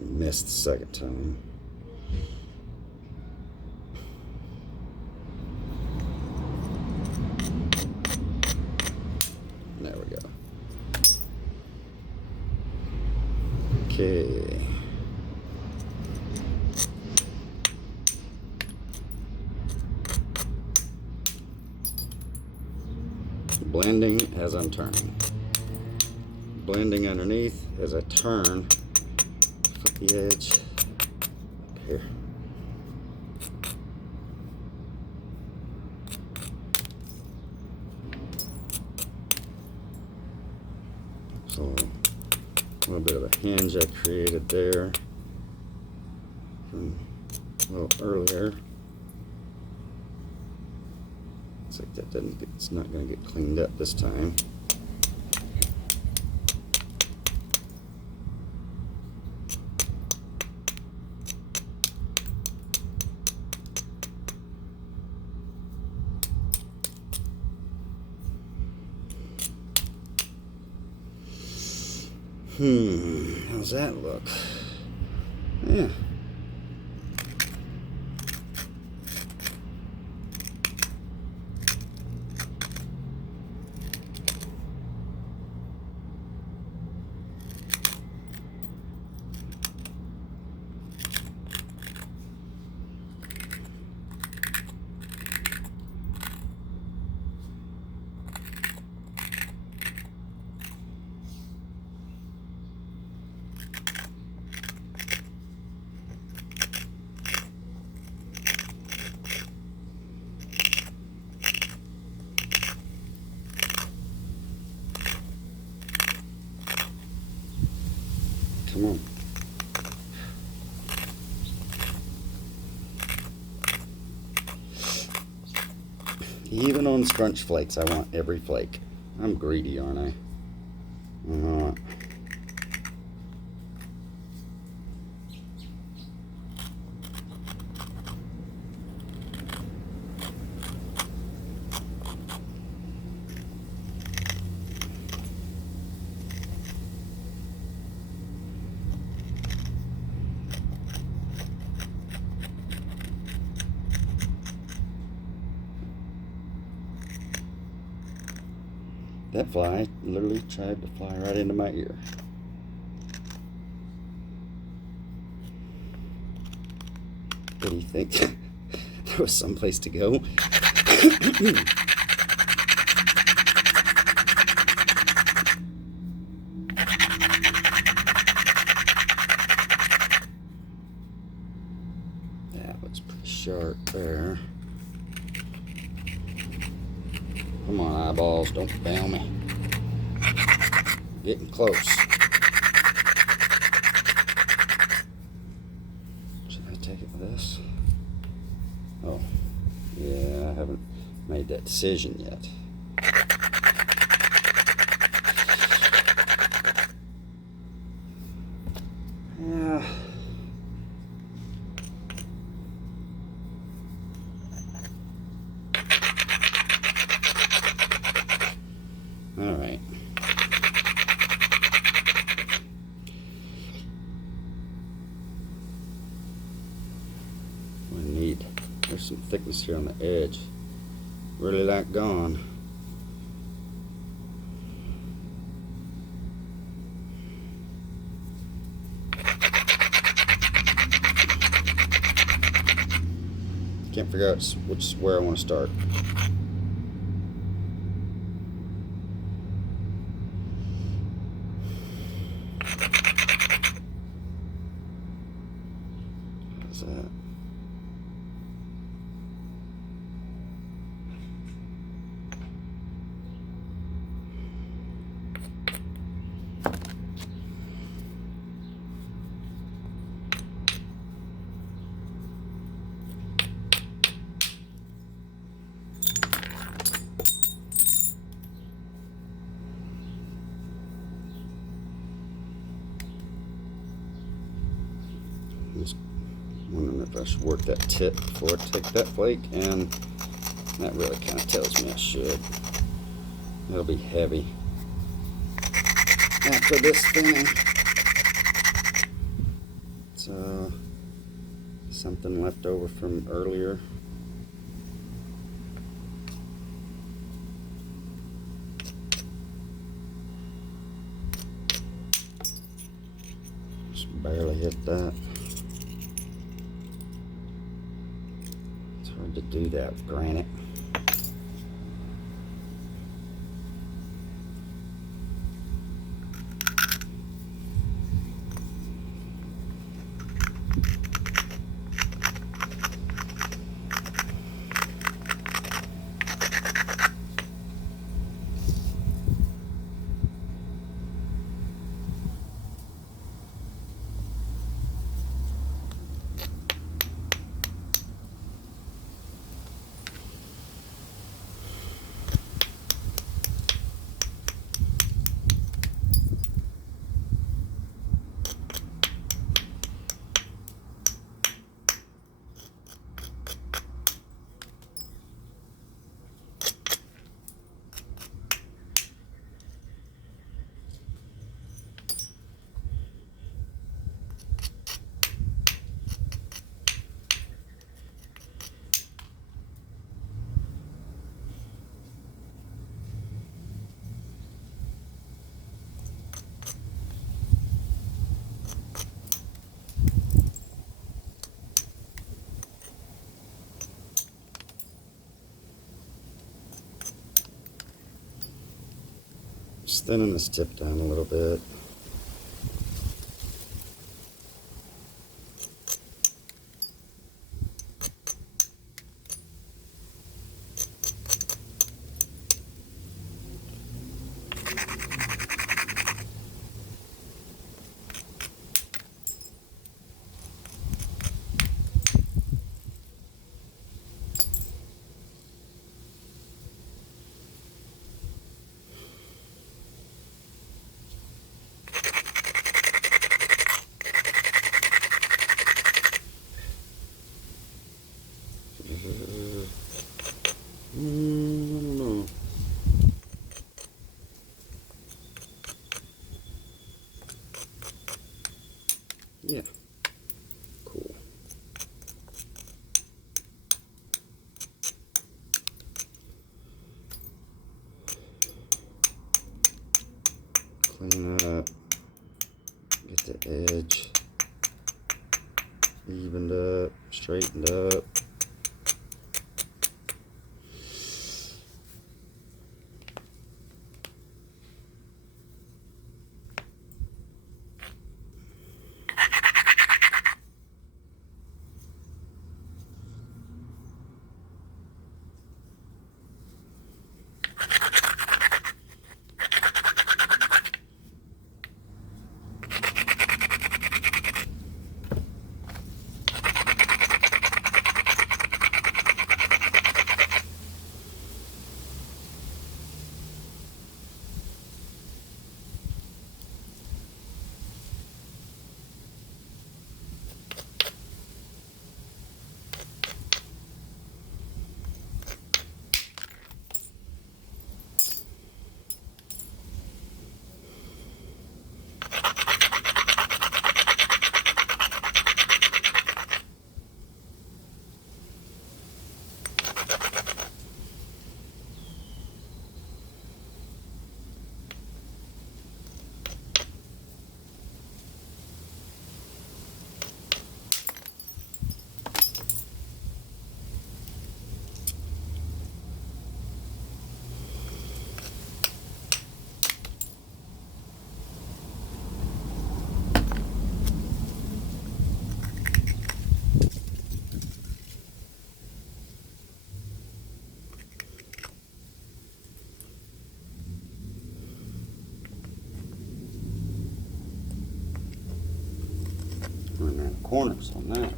Missed the second time. There we go. Okay. Blending as I'm turning. Blending underneath as I turn. Flip the edge up here. So a little bit of a hinge I created there from a little earlier. Looks like that it's not going to get cleaned up this time. How's that look? Yeah. Come on. Even on scrunch flakes, I want every flake. I'm greedy, aren't I? That fly literally tried to fly right into my ear. Did he think there was someplace to go? That looks pretty sharp there. Come on, eyeballs, don't fail me. Getting close. Should I take it with this? Oh, yeah, I haven't made that decision yet. Yeah. All right. What I need. There's some thickness here on the edge. Really that gone. Can't figure out which where I want to start. How's that? Just wondering if I should work that tip before I take that flake, and that really kind of tells me I should. It'll be heavy after this thinning. So something left over from earlier. Just barely hit that. It's hard to do that with granite. Just thinning this tip down a little bit. Yeah. Cool. Clean up. Get the edge evened up, straightened up. Run around the corners on that.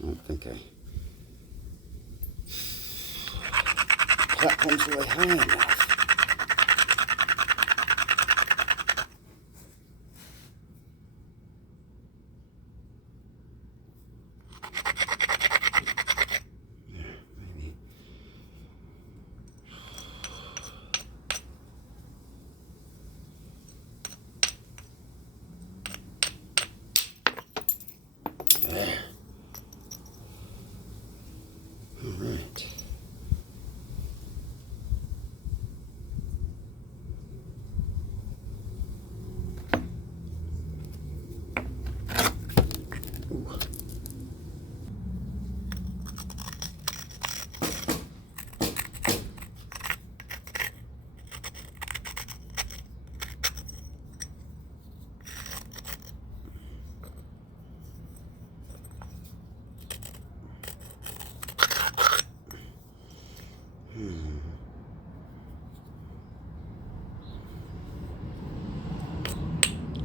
I don't think platform's really high enough. There. All right. Ooh.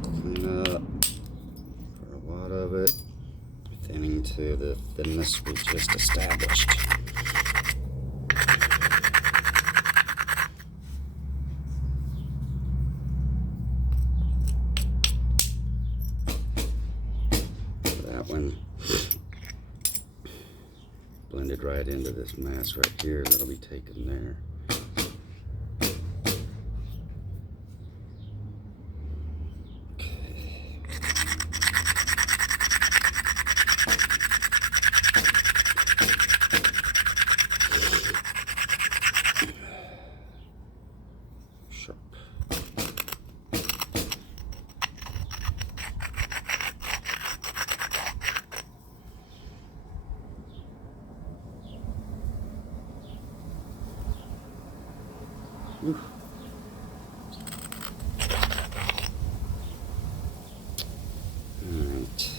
Clean up for a lot of it, thinning to the thinness we just established. That one blended right into this mass right here that'll be taken there. Sharp. Oof. All right.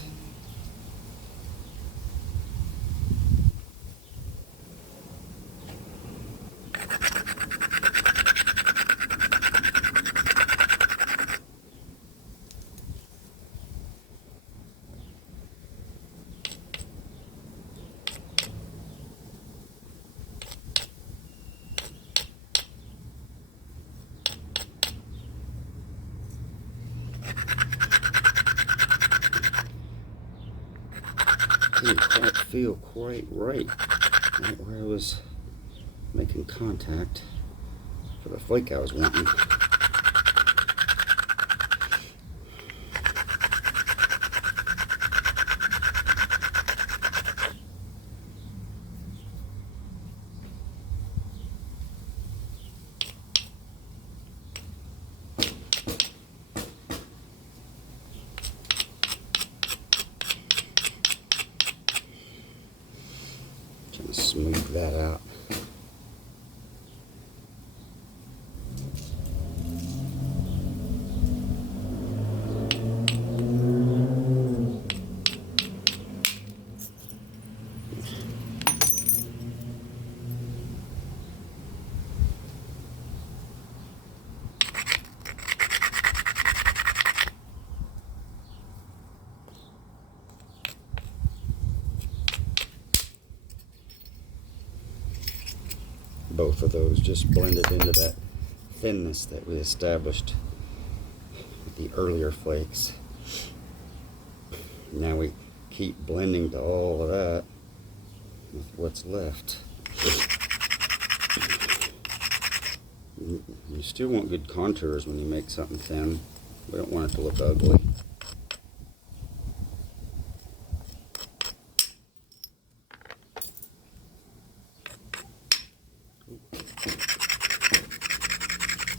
didn't quite feel quite right where I was making contact for the flake I was wanting. Trying to smooth that out. Both of those just blended into that thinness that we established with the earlier flakes. Now we keep blending to all of that with what's left. You still want good contours when you make something thin. We don't want it to look ugly.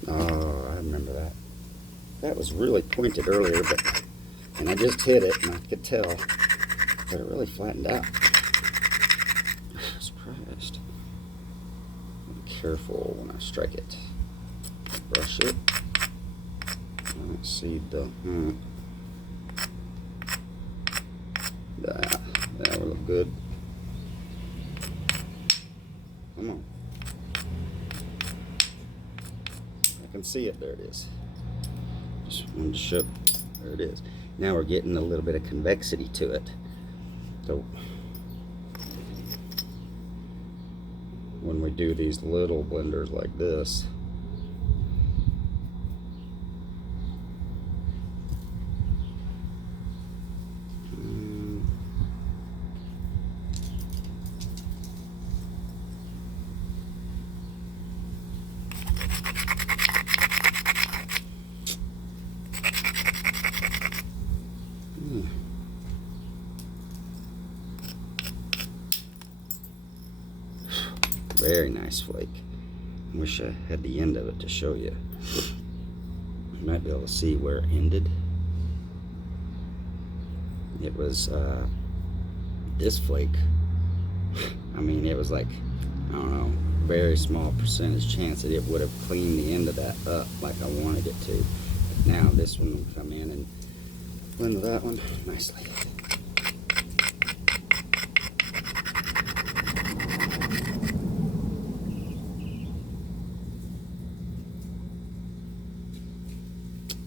Oh, I remember that. That was really pointed earlier, and I just hit it and I could tell, but it really flattened out. I'm surprised. Be careful when I strike it. Brush it. I don't see the that will look good. Come on. I can see it. There it is. Just wanted to show. There it is. Now we're getting a little bit of convexity to it. So when we do these little blenders like this, very nice flake. I wish I had the end of it to show you. You might be able to see where it ended. It was this flake. I mean, it was like, I don't know, very small percentage chance that it would have cleaned the end of that up like I wanted it to. But now this one will come in and blend that one nicely.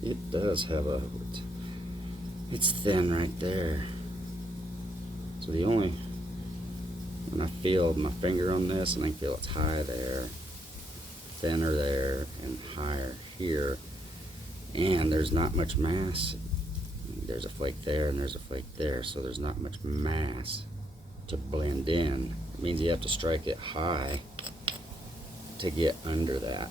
It does have a, it's thin right there. So the only, when I feel my finger on this, and I feel it's high there, thinner there, and higher here, and there's not much mass. There's a flake there and there's a flake there, so there's not much mass to blend in. It means you have to strike it high to get under that.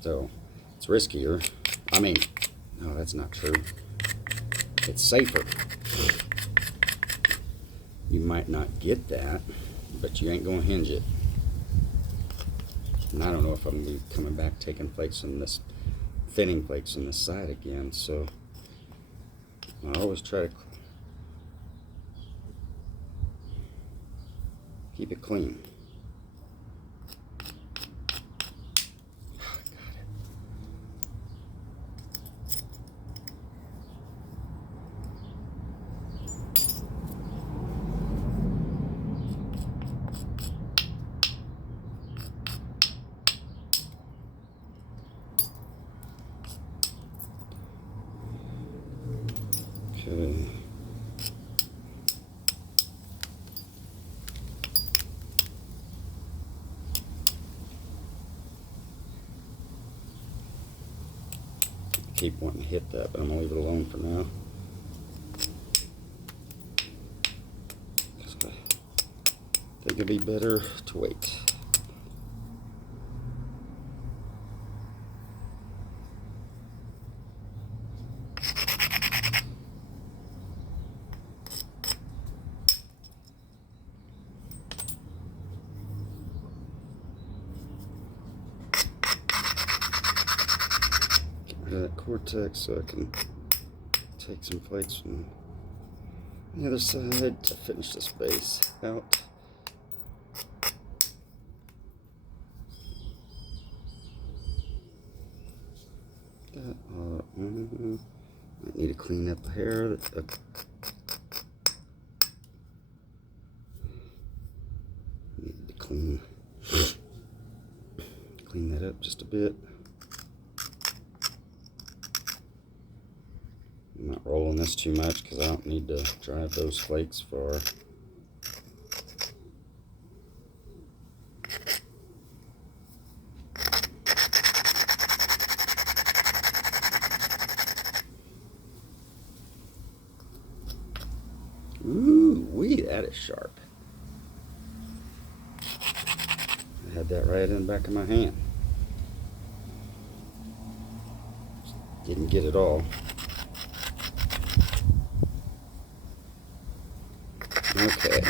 So it's riskier. I mean, no, that's not true. It's safer. You might not get that, but you ain't gonna hinge it. And I don't know if I'm gonna be coming back taking flakes on this, thinning flakes on this side again, so I always try to keep it clean. Okay. Keep wanting to hit that, but I'm gonna leave it alone for now. think it'd be better to wait. That cortex so I can take some plates from the other side to finish this base out. I need to clean up the hair. Need to clean that up just a bit. I'm not rolling this too much because I don't need to drive those flakes far. Ooh, wee, that is sharp. I had that right in the back of my hand. Didn't get it all. Okay.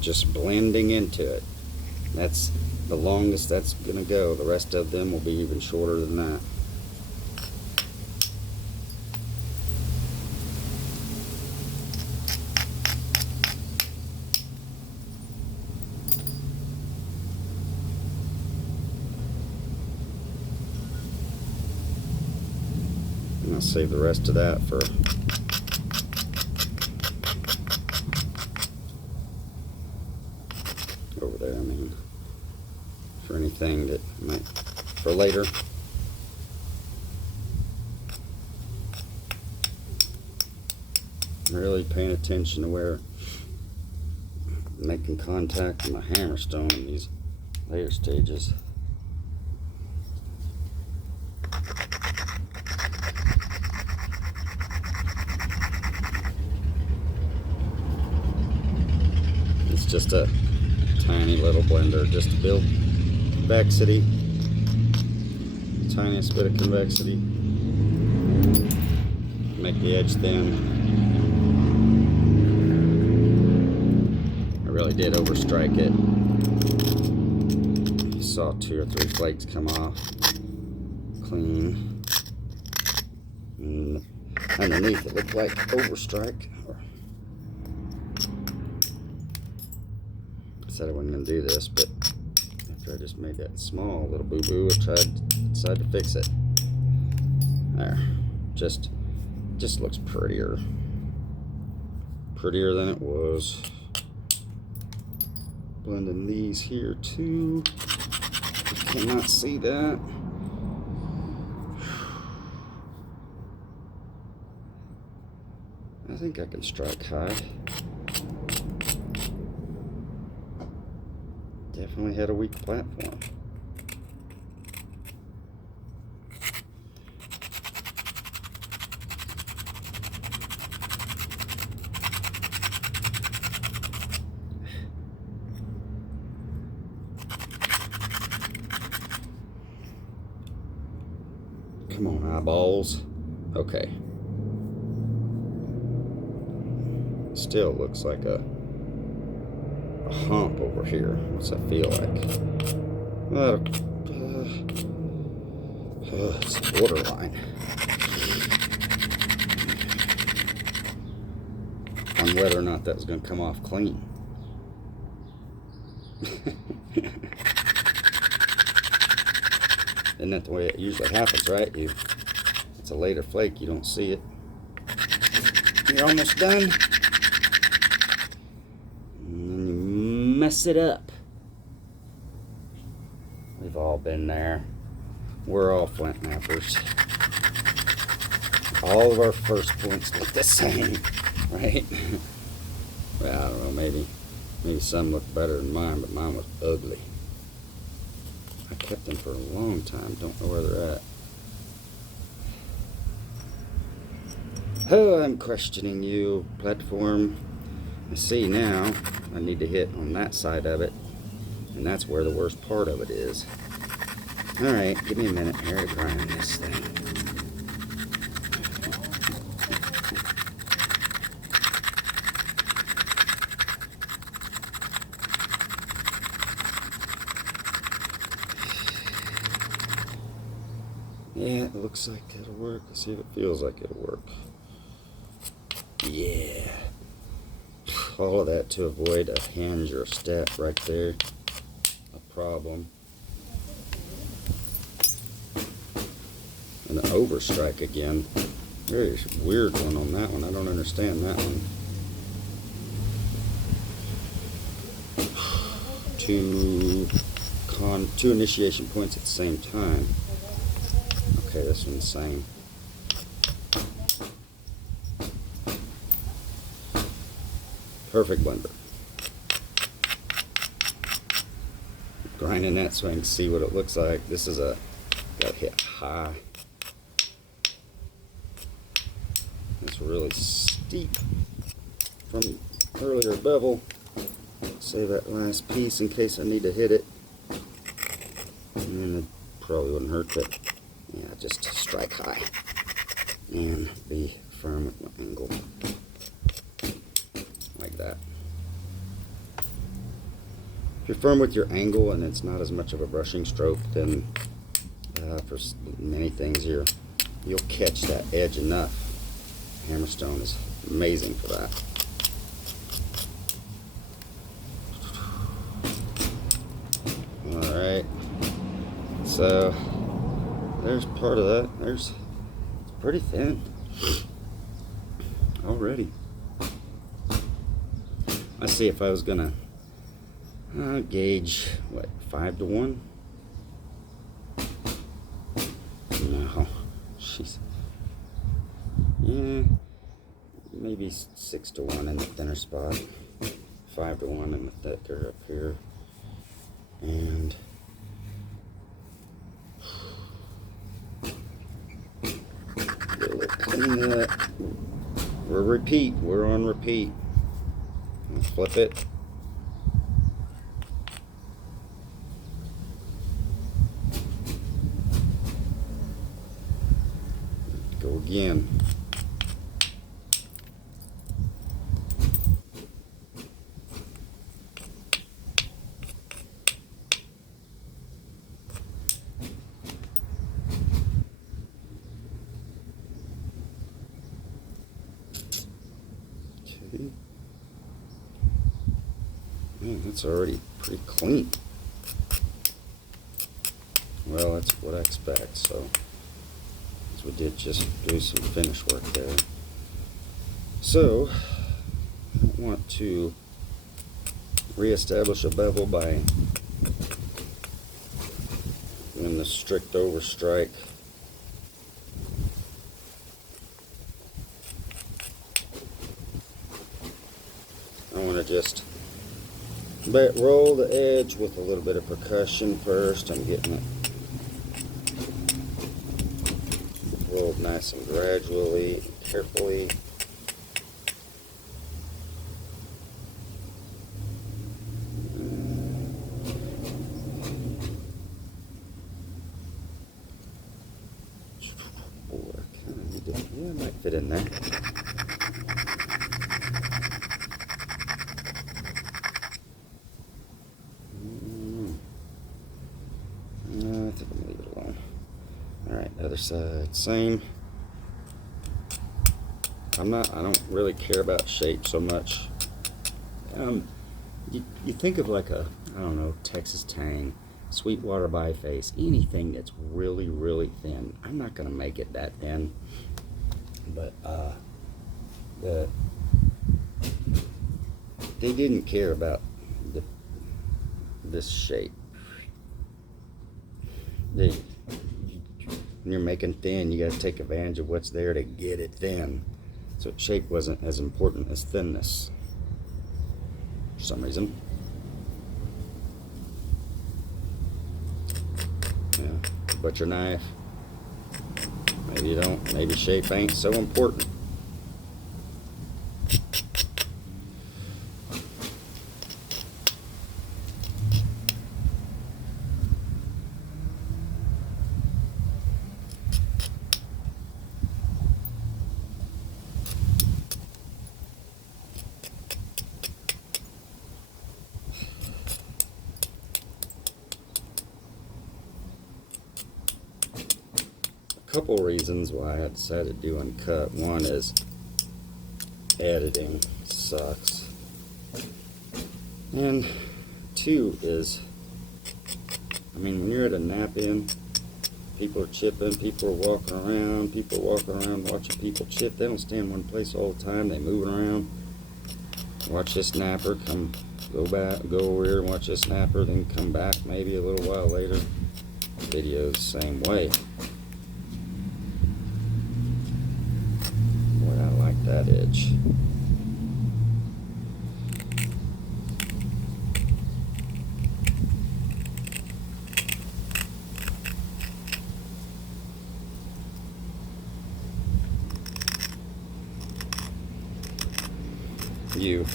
Just blending into it. That's the longest that's gonna go. The rest of them will be even shorter than that. And I'll save the rest of that for over there, I mean, for anything that might, for later. I'm really paying attention to where I'm making contact with my hammerstone in these later stages. It's just a tiny little blender just to build convexity, tiniest bit of convexity, make the edge thin. I really did overstrike it. You saw 2 or 3 flakes come off clean, and underneath it looked like overstrike. I said I wasn't going to do this, but after I just made that small little boo-boo, I decided to fix it. There. Just looks prettier than it was. Blending these here too. You cannot see that. I think I can strike high. Definitely had a weak platform. Come on, eyeballs. Okay. Still looks like a hump over here. What's that feel like? It's borderline. On whether or not that was going to come off clean. Isn't that the way it usually happens, right? It's a later flake, you don't see it. You're almost done. And then you mess it up. We've all been there. We're all flint knappers. All of our first points look the same, right? Well, I don't know, maybe Maybe some look better than mine, but mine was ugly. I kept them for a long time. Don't know where they're at. Oh, I'm questioning you, platform. I see now I need to hit on that side of it, and that's where the worst part of it is. Alright, give me a minute here to grind this thing. Yeah, it looks like it'll work. Let's see if it feels like it'll work. Yeah. All of that to avoid a hinge or a step right there. A problem. And an overstrike again. Very weird one on that one. I don't understand that one. Two initiation points at the same time. Okay, this one's the same. Perfect blender. Grinding that so I can see what it looks like. This is a, gotta hit high. It's really steep from earlier bevel. Save that last piece in case I need to hit it. And it probably wouldn't hurt, but yeah, just strike high and be firm with my angle. Like that. If you're firm with your angle and it's not as much of a brushing stroke, then for many things you'll catch that edge enough. Hammerstone is amazing for that. Alright, so there's part of that. It's pretty thin already. I see if I was gonna gauge, what, 5 to 1? No, jeez. Yeah, maybe 6 to 1 in the thinner spot, 5 to 1 in the thicker up here, and clean that. We're on repeat. Let's flip it. Go again. Okay. Man, that's already pretty clean. Well, that's what I expect, so we did just do some finish work there. So I want to reestablish a bevel by doing the strict overstrike. I want to just roll the edge with a little bit of percussion first. I'm getting it rolled nice and gradually and carefully. Oh, I kind of need to, yeah, it might fit in there. No, I think I'm gonna leave it alone. Alright, other side, same. I don't really care about shape so much. You think of like a, I don't know, Texas Tang, Sweetwater Biface, anything that's really, really thin. I'm not gonna make it that thin, but they didn't care about this shape. When you're making thin, you got to take advantage of what's there to get it thin. So shape wasn't as important as thinness. for some reason. Yeah, butcher knife. Maybe you don't. Maybe shape ain't so important. Couple reasons why I decided to do uncut. One is editing sucks, and two is, I mean, when you're at a knap-in, people are chipping, people are walking around watching people chip. They don't stand in one place all the time. They move around. Watch this snapper, go back, go over here and watch this snapper, then come back maybe a little while later. Videos same way. That edge. You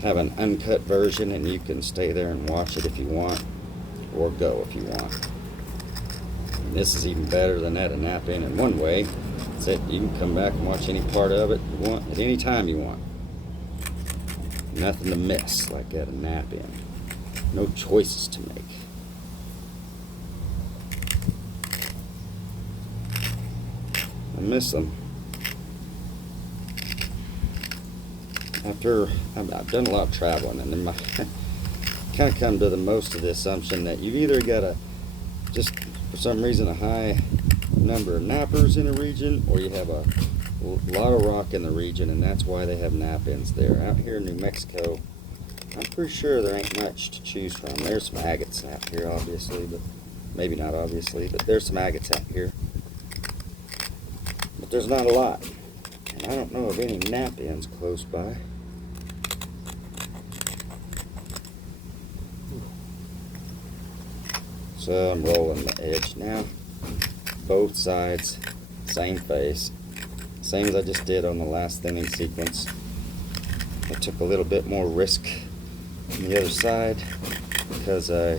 have an uncut version and you can stay there and watch it if you want, or go if you want. And this is even better than at a knap-in in one way. It, you can come back and watch any part of it you want at any time you want. Nothing to miss like at a knap-in. No choices to make. I miss them. After I've done a lot of traveling, and then kind of come to the most of the assumption that you've either got a, just for some reason, a high number of nappers in a region, or you have a lot of rock in the region, and that's why they have knap-ins there. Out here in New Mexico, I'm pretty sure there ain't much to choose from. There's some agates out here, obviously, but maybe not obviously, but there's some agates out here. But there's not a lot, and I don't know of any knap-ins close by. So I'm rolling the edge now. Both sides, same face, same as I just did on the last thinning sequence. I took a little bit more risk on the other side because I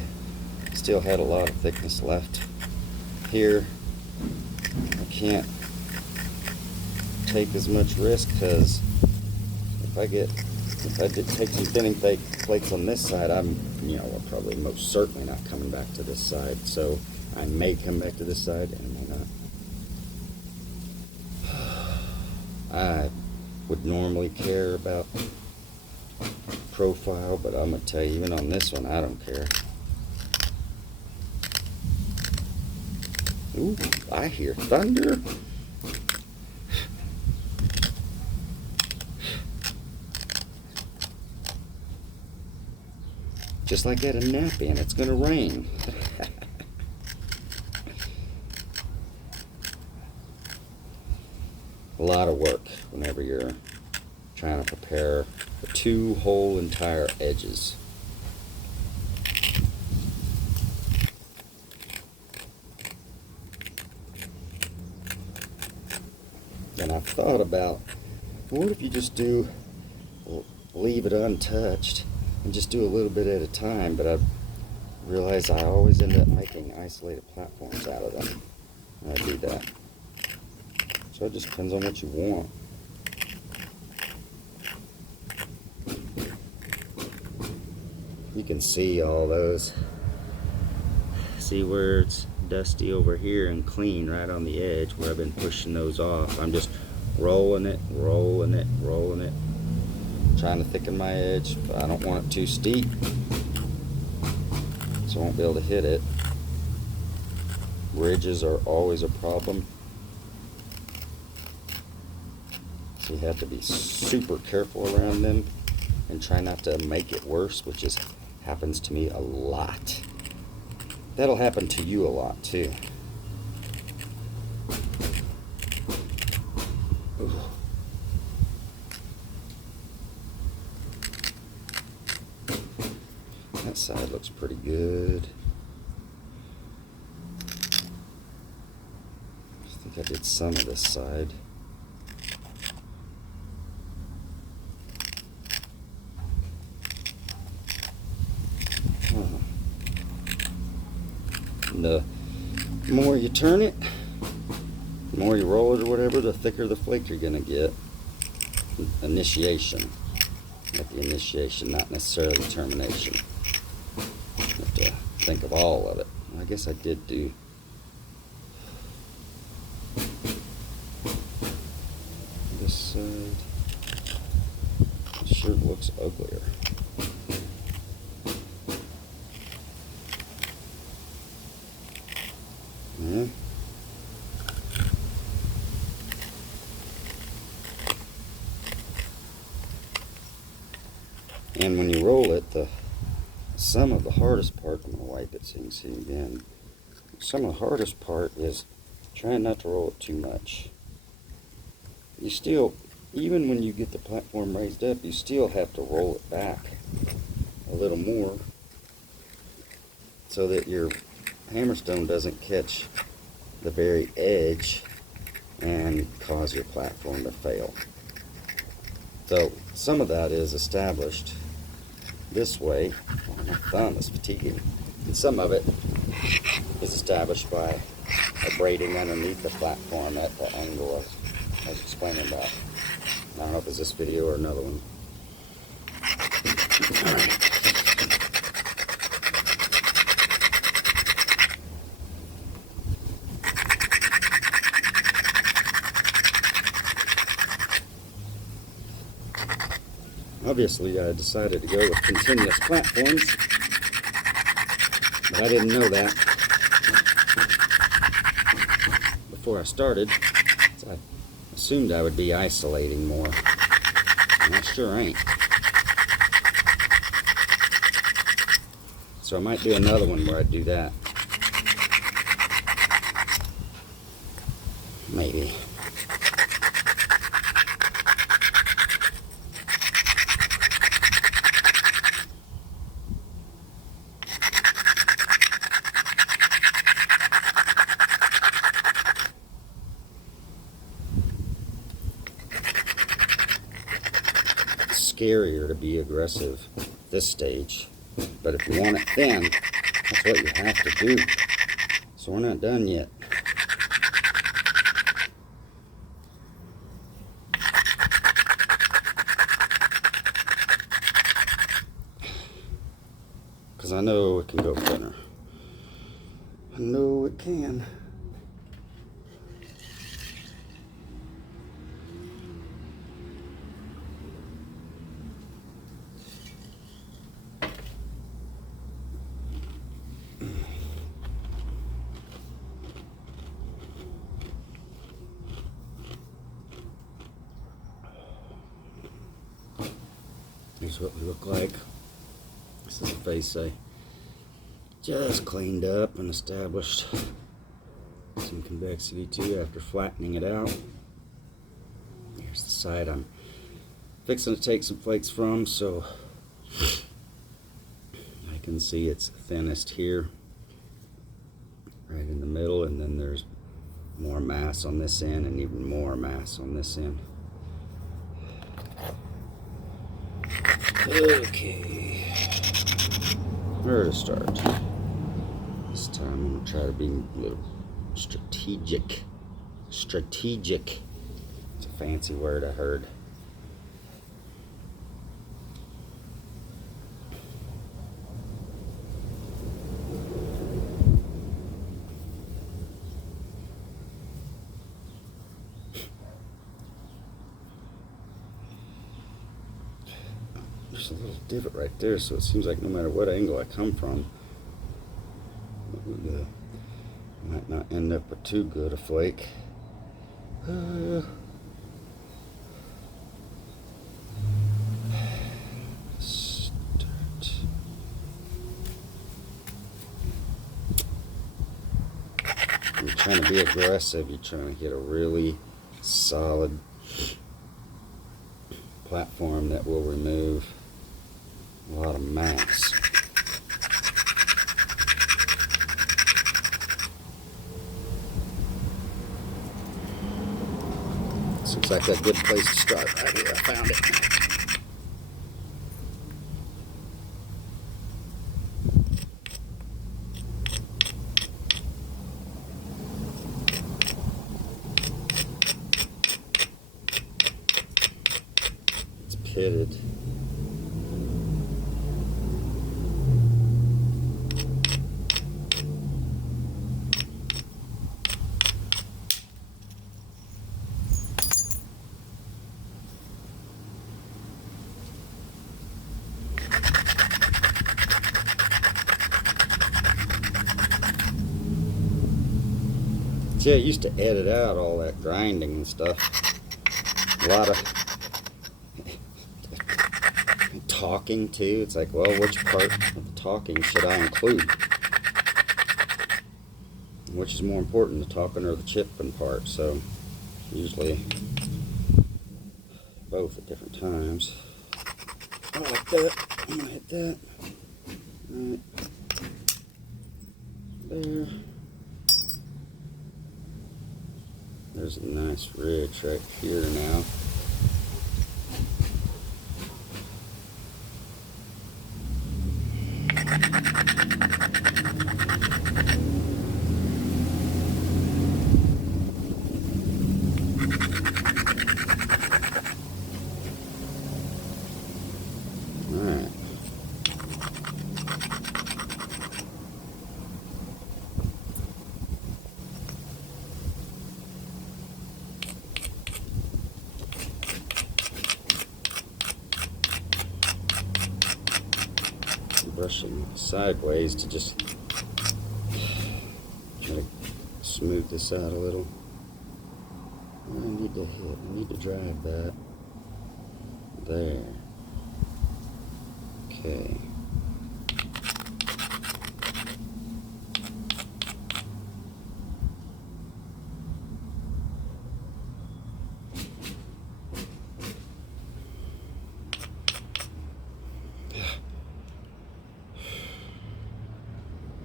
still had a lot of thickness left. Here, I can't take as much risk because if I did take some thinning plates on this side, I'm probably most certainly not coming back to this side. So I may come back to this side and I may not. I would normally care about profile, but I'm going to tell you, even on this one, I don't care. Ooh, I hear thunder. Just like at a knap-in, it's going to rain. A lot of work whenever you're trying to prepare the two whole entire edges. And I've thought about, what if you just leave it untouched and just do a little bit at a time, but I realize I always end up making isolated platforms out of them when I do that. So it just depends on what you want. You can see all those. See where it's dusty over here and clean right on the edge where I've been pushing those off. I'm just rolling it, rolling it, rolling it. Trying to thicken my edge, but I don't want it too steep, so I won't be able to hit it. Ridges are always a problem. So you have to be super careful around them and try not to make it worse, which happens to me a lot. That'll happen to you a lot too. Ooh. side looks pretty good. I think I did some of this side. And the more you turn it, the more you roll it or whatever, the thicker the flake you're going to get. Initiation. At the initiation, not necessarily termination. You have to think of all of it. I guess I did do this side. It sure looks uglier. Yeah. And when you roll it, some of the hardest part, I'm going to wipe it so you can see again. Some of the hardest part is trying not to roll it too much. You still, even when you get the platform raised up, you still have to roll it back a little more so that your hammerstone doesn't catch the very edge and cause your platform to fail. So some of that is established this way. Oh, my thumb is fatiguing. And some of it is established by braiding underneath the platform at the angle I was explaining about. I don't know if it's this video or another one. All right. Obviously, I decided to go with continuous platforms, but I didn't know that before I started. So I assumed I would be isolating more, and I sure ain't. So I might do another one where I do that. Maybe. Scarier to be aggressive at this stage, but if you want it thin, that's what you have to do. So we're not done yet. Because I know it can go thinner. I know it can. Here's what we look like. This is a face I just cleaned up and established some convexity to after flattening it out. Here's the side I'm fixing to take some flakes from, so I can see it's thinnest here, right in the middle, and then there's more mass on this end and even more mass on this end. Okay, where to start? This time I'm going to try to be a little strategic. Strategic. It's a fancy word I heard. There's a little divot right there, so it seems like no matter what angle I come from, might not end up with too good a flake. Start. You're trying to be aggressive. You're trying to get a really solid platform that will remove a lot of mass. Looks like a good place to start right here. I found it. It's pitted. Yeah, I used to edit out all that grinding and stuff. A lot of talking too. It's like, well, which part of the talking should I include? Which is more important, the talking or the chipping part? So usually both at different times. I like that. I'm gonna hit that. Right there. There's a nice ridge right here now. Alright. Brushing sideways to just try to smooth this out a little. I need to hit, I need to drive that. There. Okay.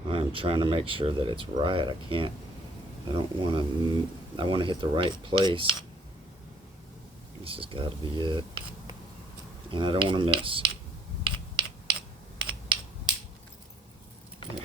I'm trying to make sure that it's right. I don't want to, I want to hit the right place. This has got to be it. And I don't want to miss. There.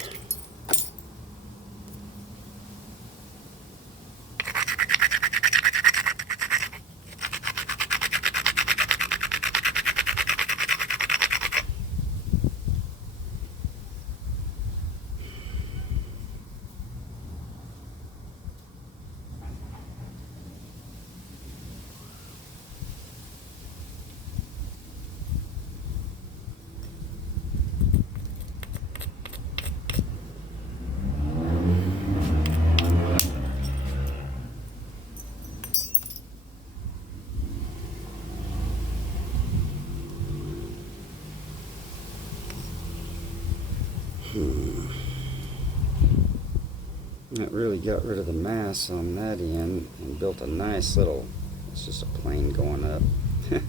That really got rid of the mass on that end and built a nice little, it's just a plane going up. Kind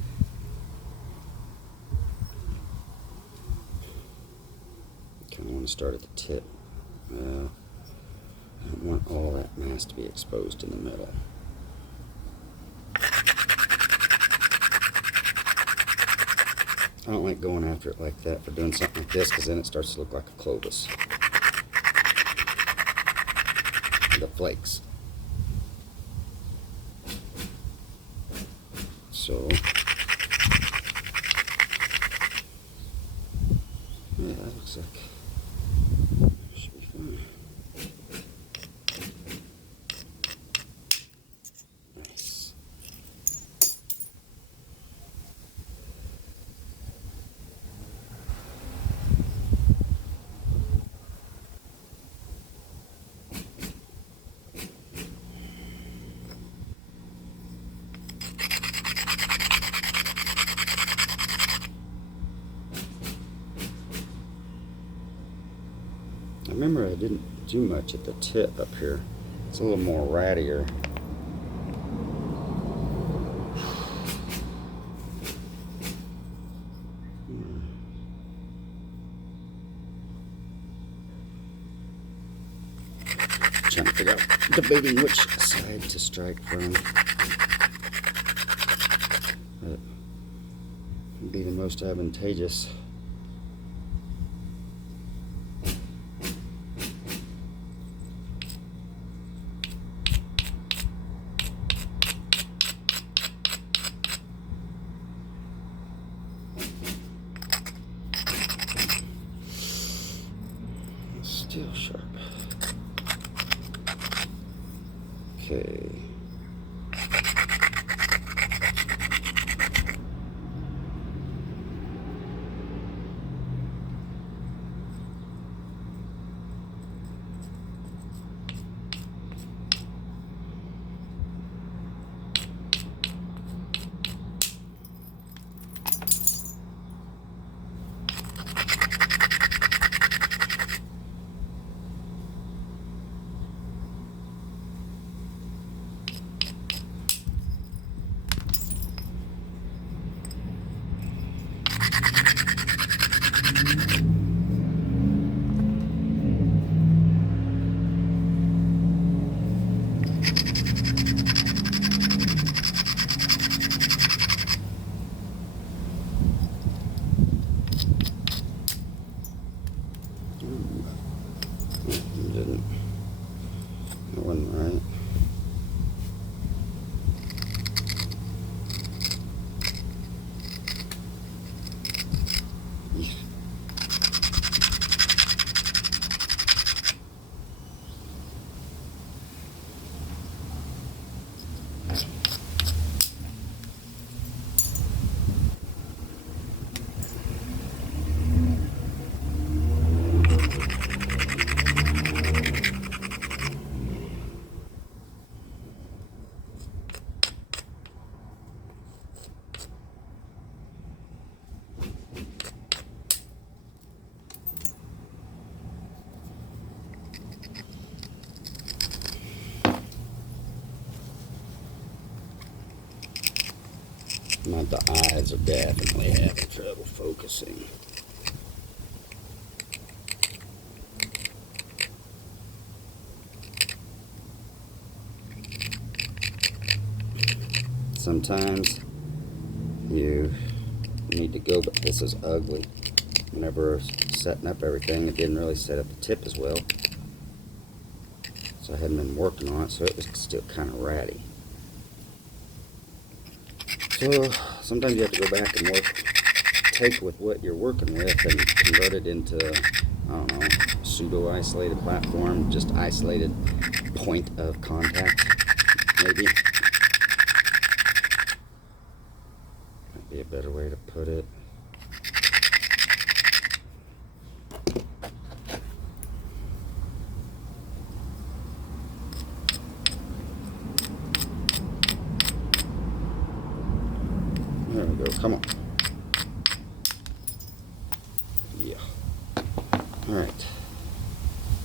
of want to start at the tip. I don't want all that mass to be exposed in the middle. I don't like going after it like that for doing something like this, because then it starts to look like a Clovis. The flakes. So yeah, that looks like should be fine. Nice. I remember I didn't do much at the tip up here. It's a little more rattier. Trying to figure out, debating which side to strike from. most advantageous. Still sharp. Okay. Didn't. That wasn't right. The eyes are definitely having trouble focusing. Sometimes you need to go, but this is ugly. Whenever setting up everything, it didn't really set up the tip as well. So I hadn't been working on it, so it was still kind of ratty. So sometimes you have to go back and take with what you're working with and convert it into, I don't know, pseudo-isolated platform, just isolated point of contact, maybe. Might be a better way to put it. There we go, come on. Yeah. Alright.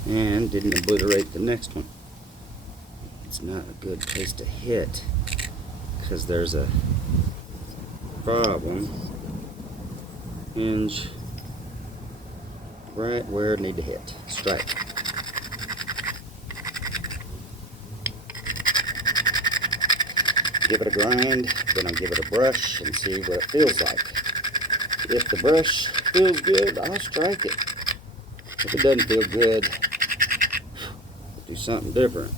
And didn't obliterate the next one. It's not a good place to hit because there's a problem. Hinge right where it need to hit. Strike. Give it a grind, then I'll give it a brush and see what it feels like. If the brush feels good, I'll strike it. If it doesn't feel good, I'll do something different.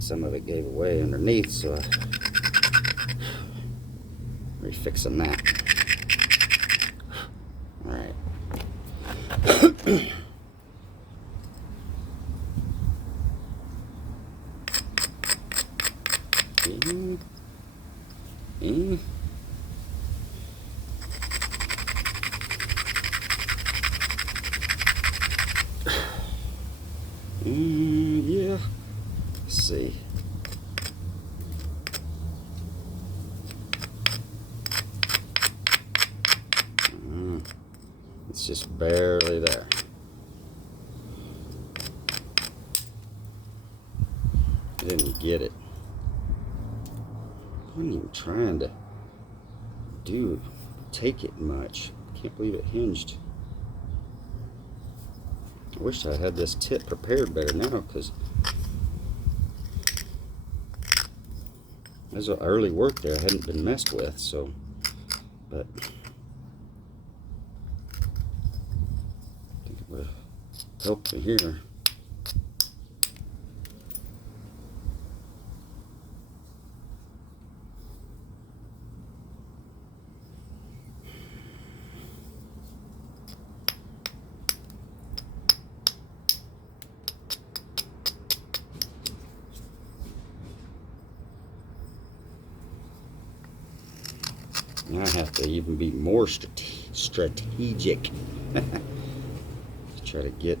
Some of it gave away underneath, so I'm refixing that. Alright. Yeah. Let's see. It's just barely there. I didn't get it. I wasn't even trying to take it much. Can't believe it hinged. I wish I had this tip prepared better now, because there's an early work there I hadn't been messed with, so, but I think it would have helped me here. I have to even be more strategic to try to get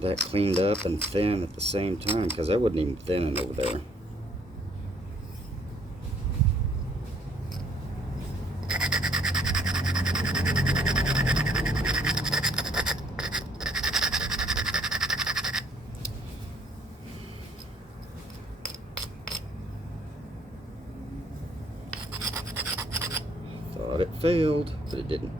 that cleaned up and thin at the same time, because I wasn't even thinning over there. Thought it failed, but it didn't.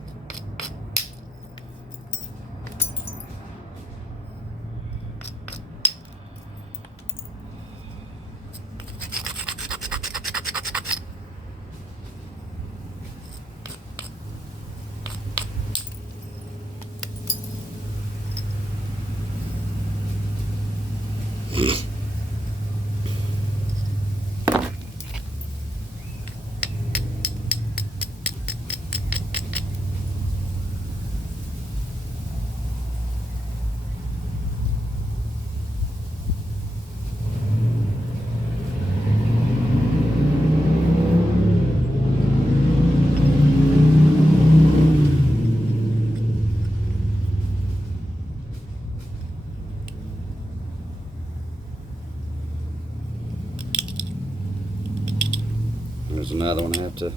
There's another one I have to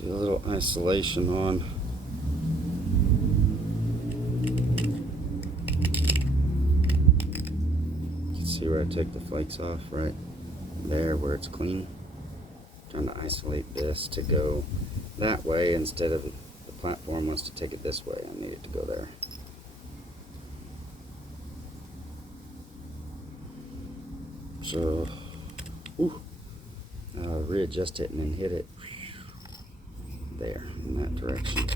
do a little isolation on. You can see where I take the flakes off, right there where it's clean. Trying to isolate this to go that way instead of the platform wants to take it this way. I need it to go there. So, I'll readjust it and then hit it there in that direction.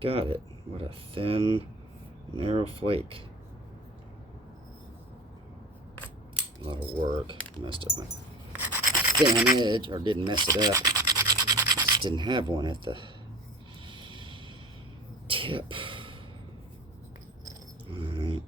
Got it. What a thin, narrow flake. A lot of work. Messed up my thin edge, or didn't mess it up. Just didn't have one at the tip. Alright.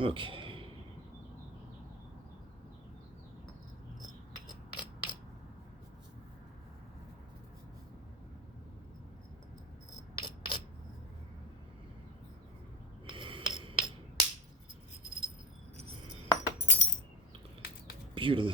Okay. Beautiful.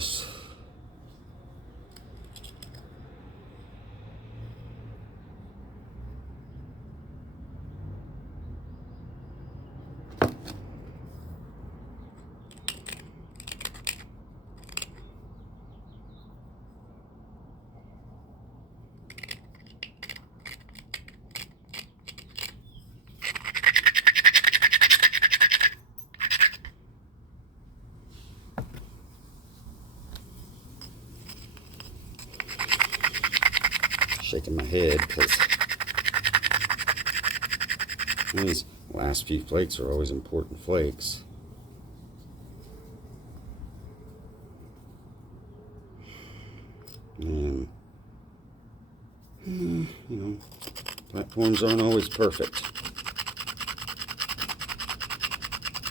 Shaking my head because last few flakes are always important flakes. And, you know, platforms aren't always perfect.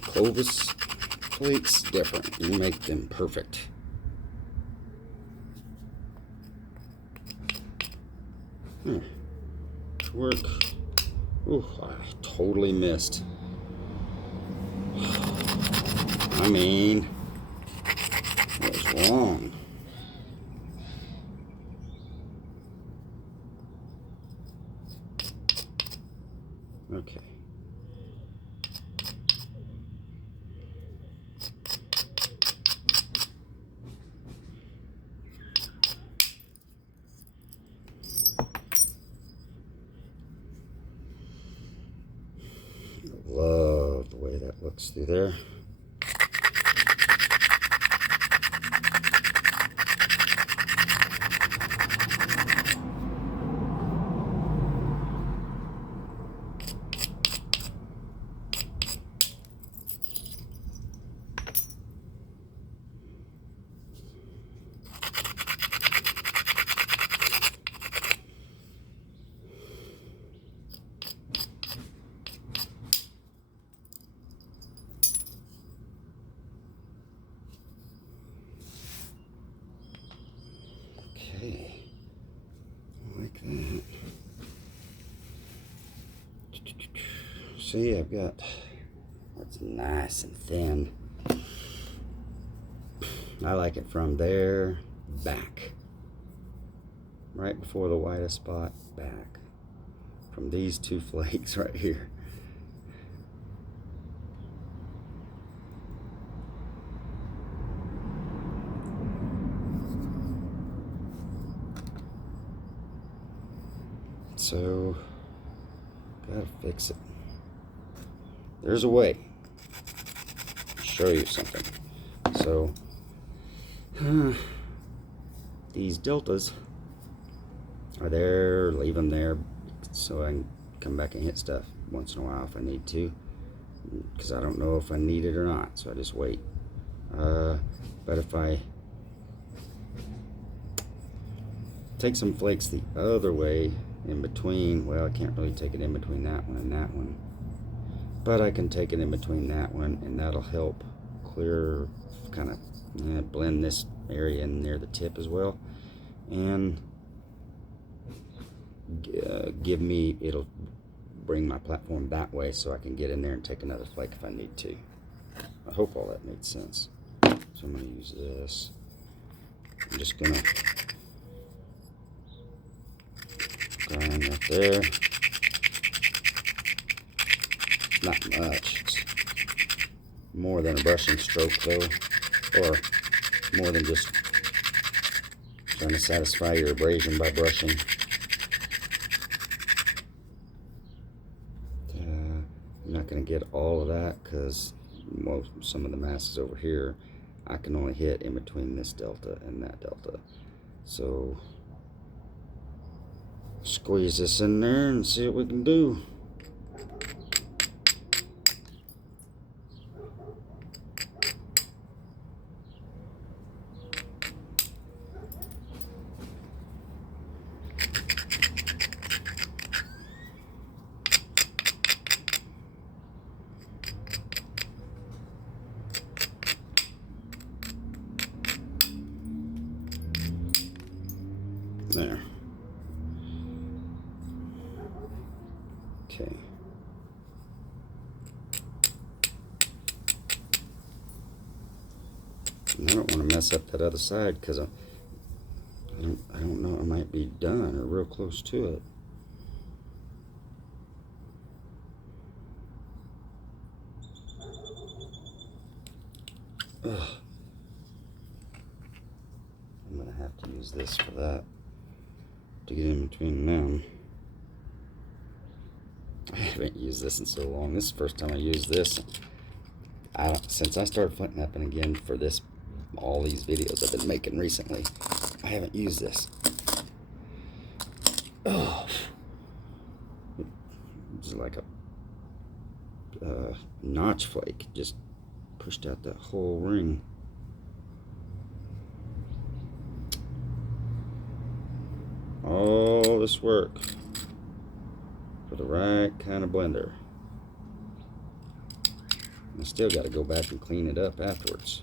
Clovis flakes, different. You make them perfect. Work. Ooh, I totally missed. I mean, what was wrong? Okay. Love the way that looks through there. Okay, like that. See, I've got, it's nice and thin. I like it from there back, right before the whitest spot, back, from these two flakes right here. So, gotta fix it. There's a way. I'll show you something. So, these deltas are there, leave them there so I can come back and hit stuff once in a while if I need to, because I don't know if I need it or not, so I just wait. But if I take some flakes the other way in between, well, I can't really take it in between that one and that one, but I can take it in between that one, and that'll help clear, kind of blend this area in near the tip as well, and give me, it'll bring my platform that way so I can get in there and take another flake if I need to. I hope all that made sense. So I'm going to use this. I'm just going to grind right there. Not much. It's more than a brushing stroke though, or more than just trying to satisfy your abrasion by brushing. I'm not going to get all of that because some of the masses over here I can only hit in between this delta and that delta. So squeeze this in there and see what we can do. There. Okay. And I don't want to mess up that other side because I don't know, I might be done or real close to it. Ugh. I'm gonna have to use this for that to get in between them. I haven't used this in so long. This is the first time I used this. Since I started flint knapping again for this, all these videos I've been making recently, I haven't used this. Oh, it's like a notch flake. Just pushed out that whole ring. All this work for the right kind of blender. I still got to go back and clean it up afterwards.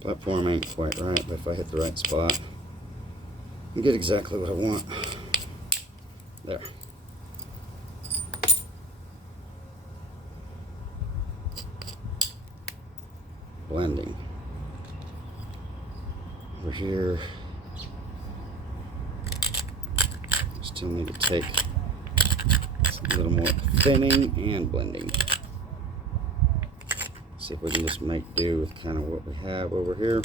Platform ain't quite right, but if I hit the right spot, I get exactly what I want. There. Blending. Over here, still need to take a little more thinning and blending. See if we can just make do with kind of what we have over here.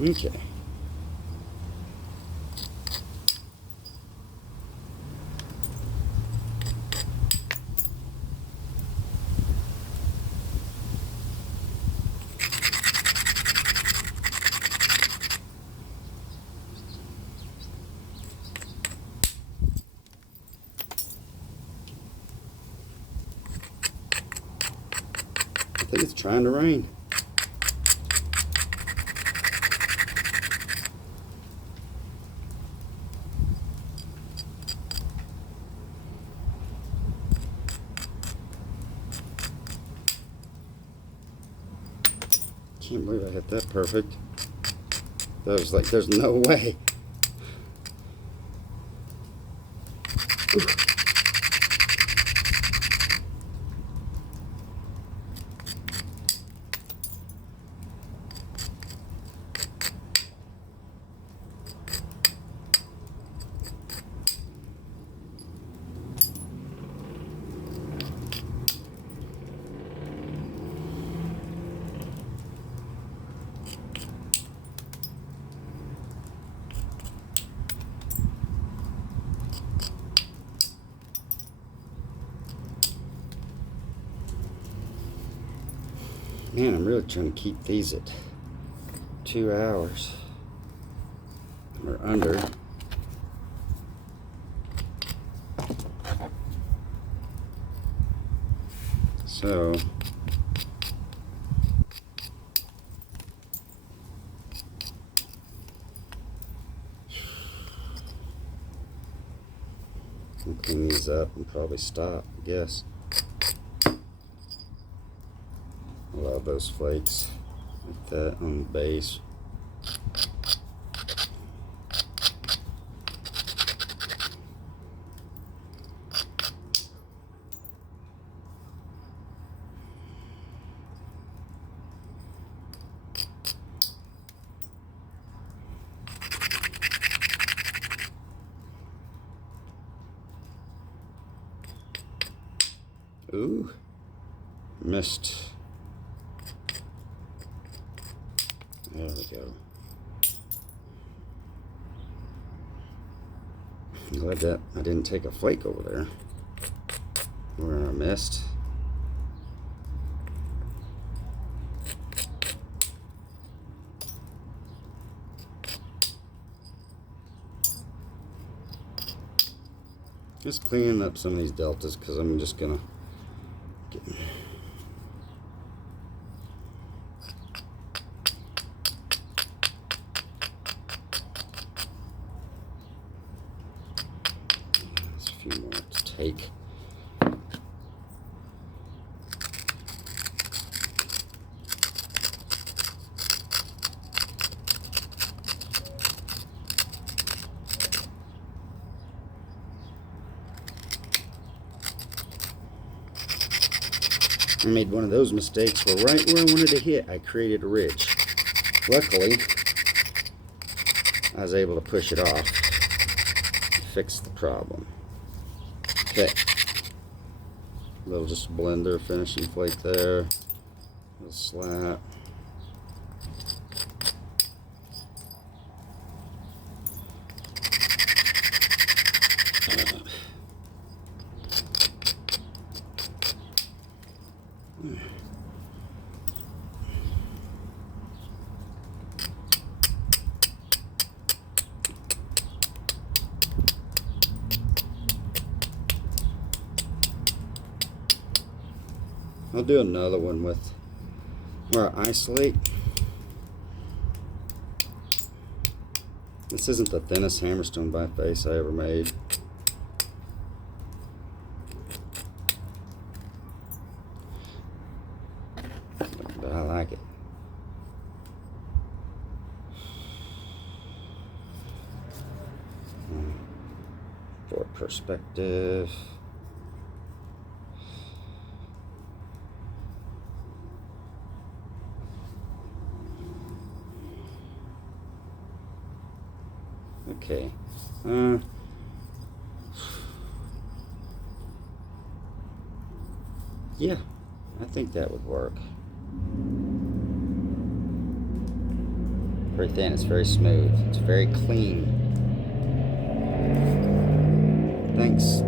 Okay. I think it's trying to rain. Can't believe I hit that perfect. That was like, there's no way. Oof. Man, I'm really trying to keep these at 2 hours or under. So I'll clean these up and probably stop, I guess. I love those flakes like that on the base. Ooh, missed. There we go. I'm glad that I didn't take a flake over there where I missed. Just cleaning up some of these deltas because I'm just gonna get. opaque. I made one of those mistakes where right where I wanted to hit, I created a ridge. Luckily, I was able to push it off, fix the problem. Okay, a little just blender finishing flake there, a little slap. I'll do another one with where I isolate. This isn't the thinnest hammerstone biface I ever made. But I like it. For perspective. Okay. Yeah, I think that would work. Very thin, it's very smooth, it's very clean. Thanks.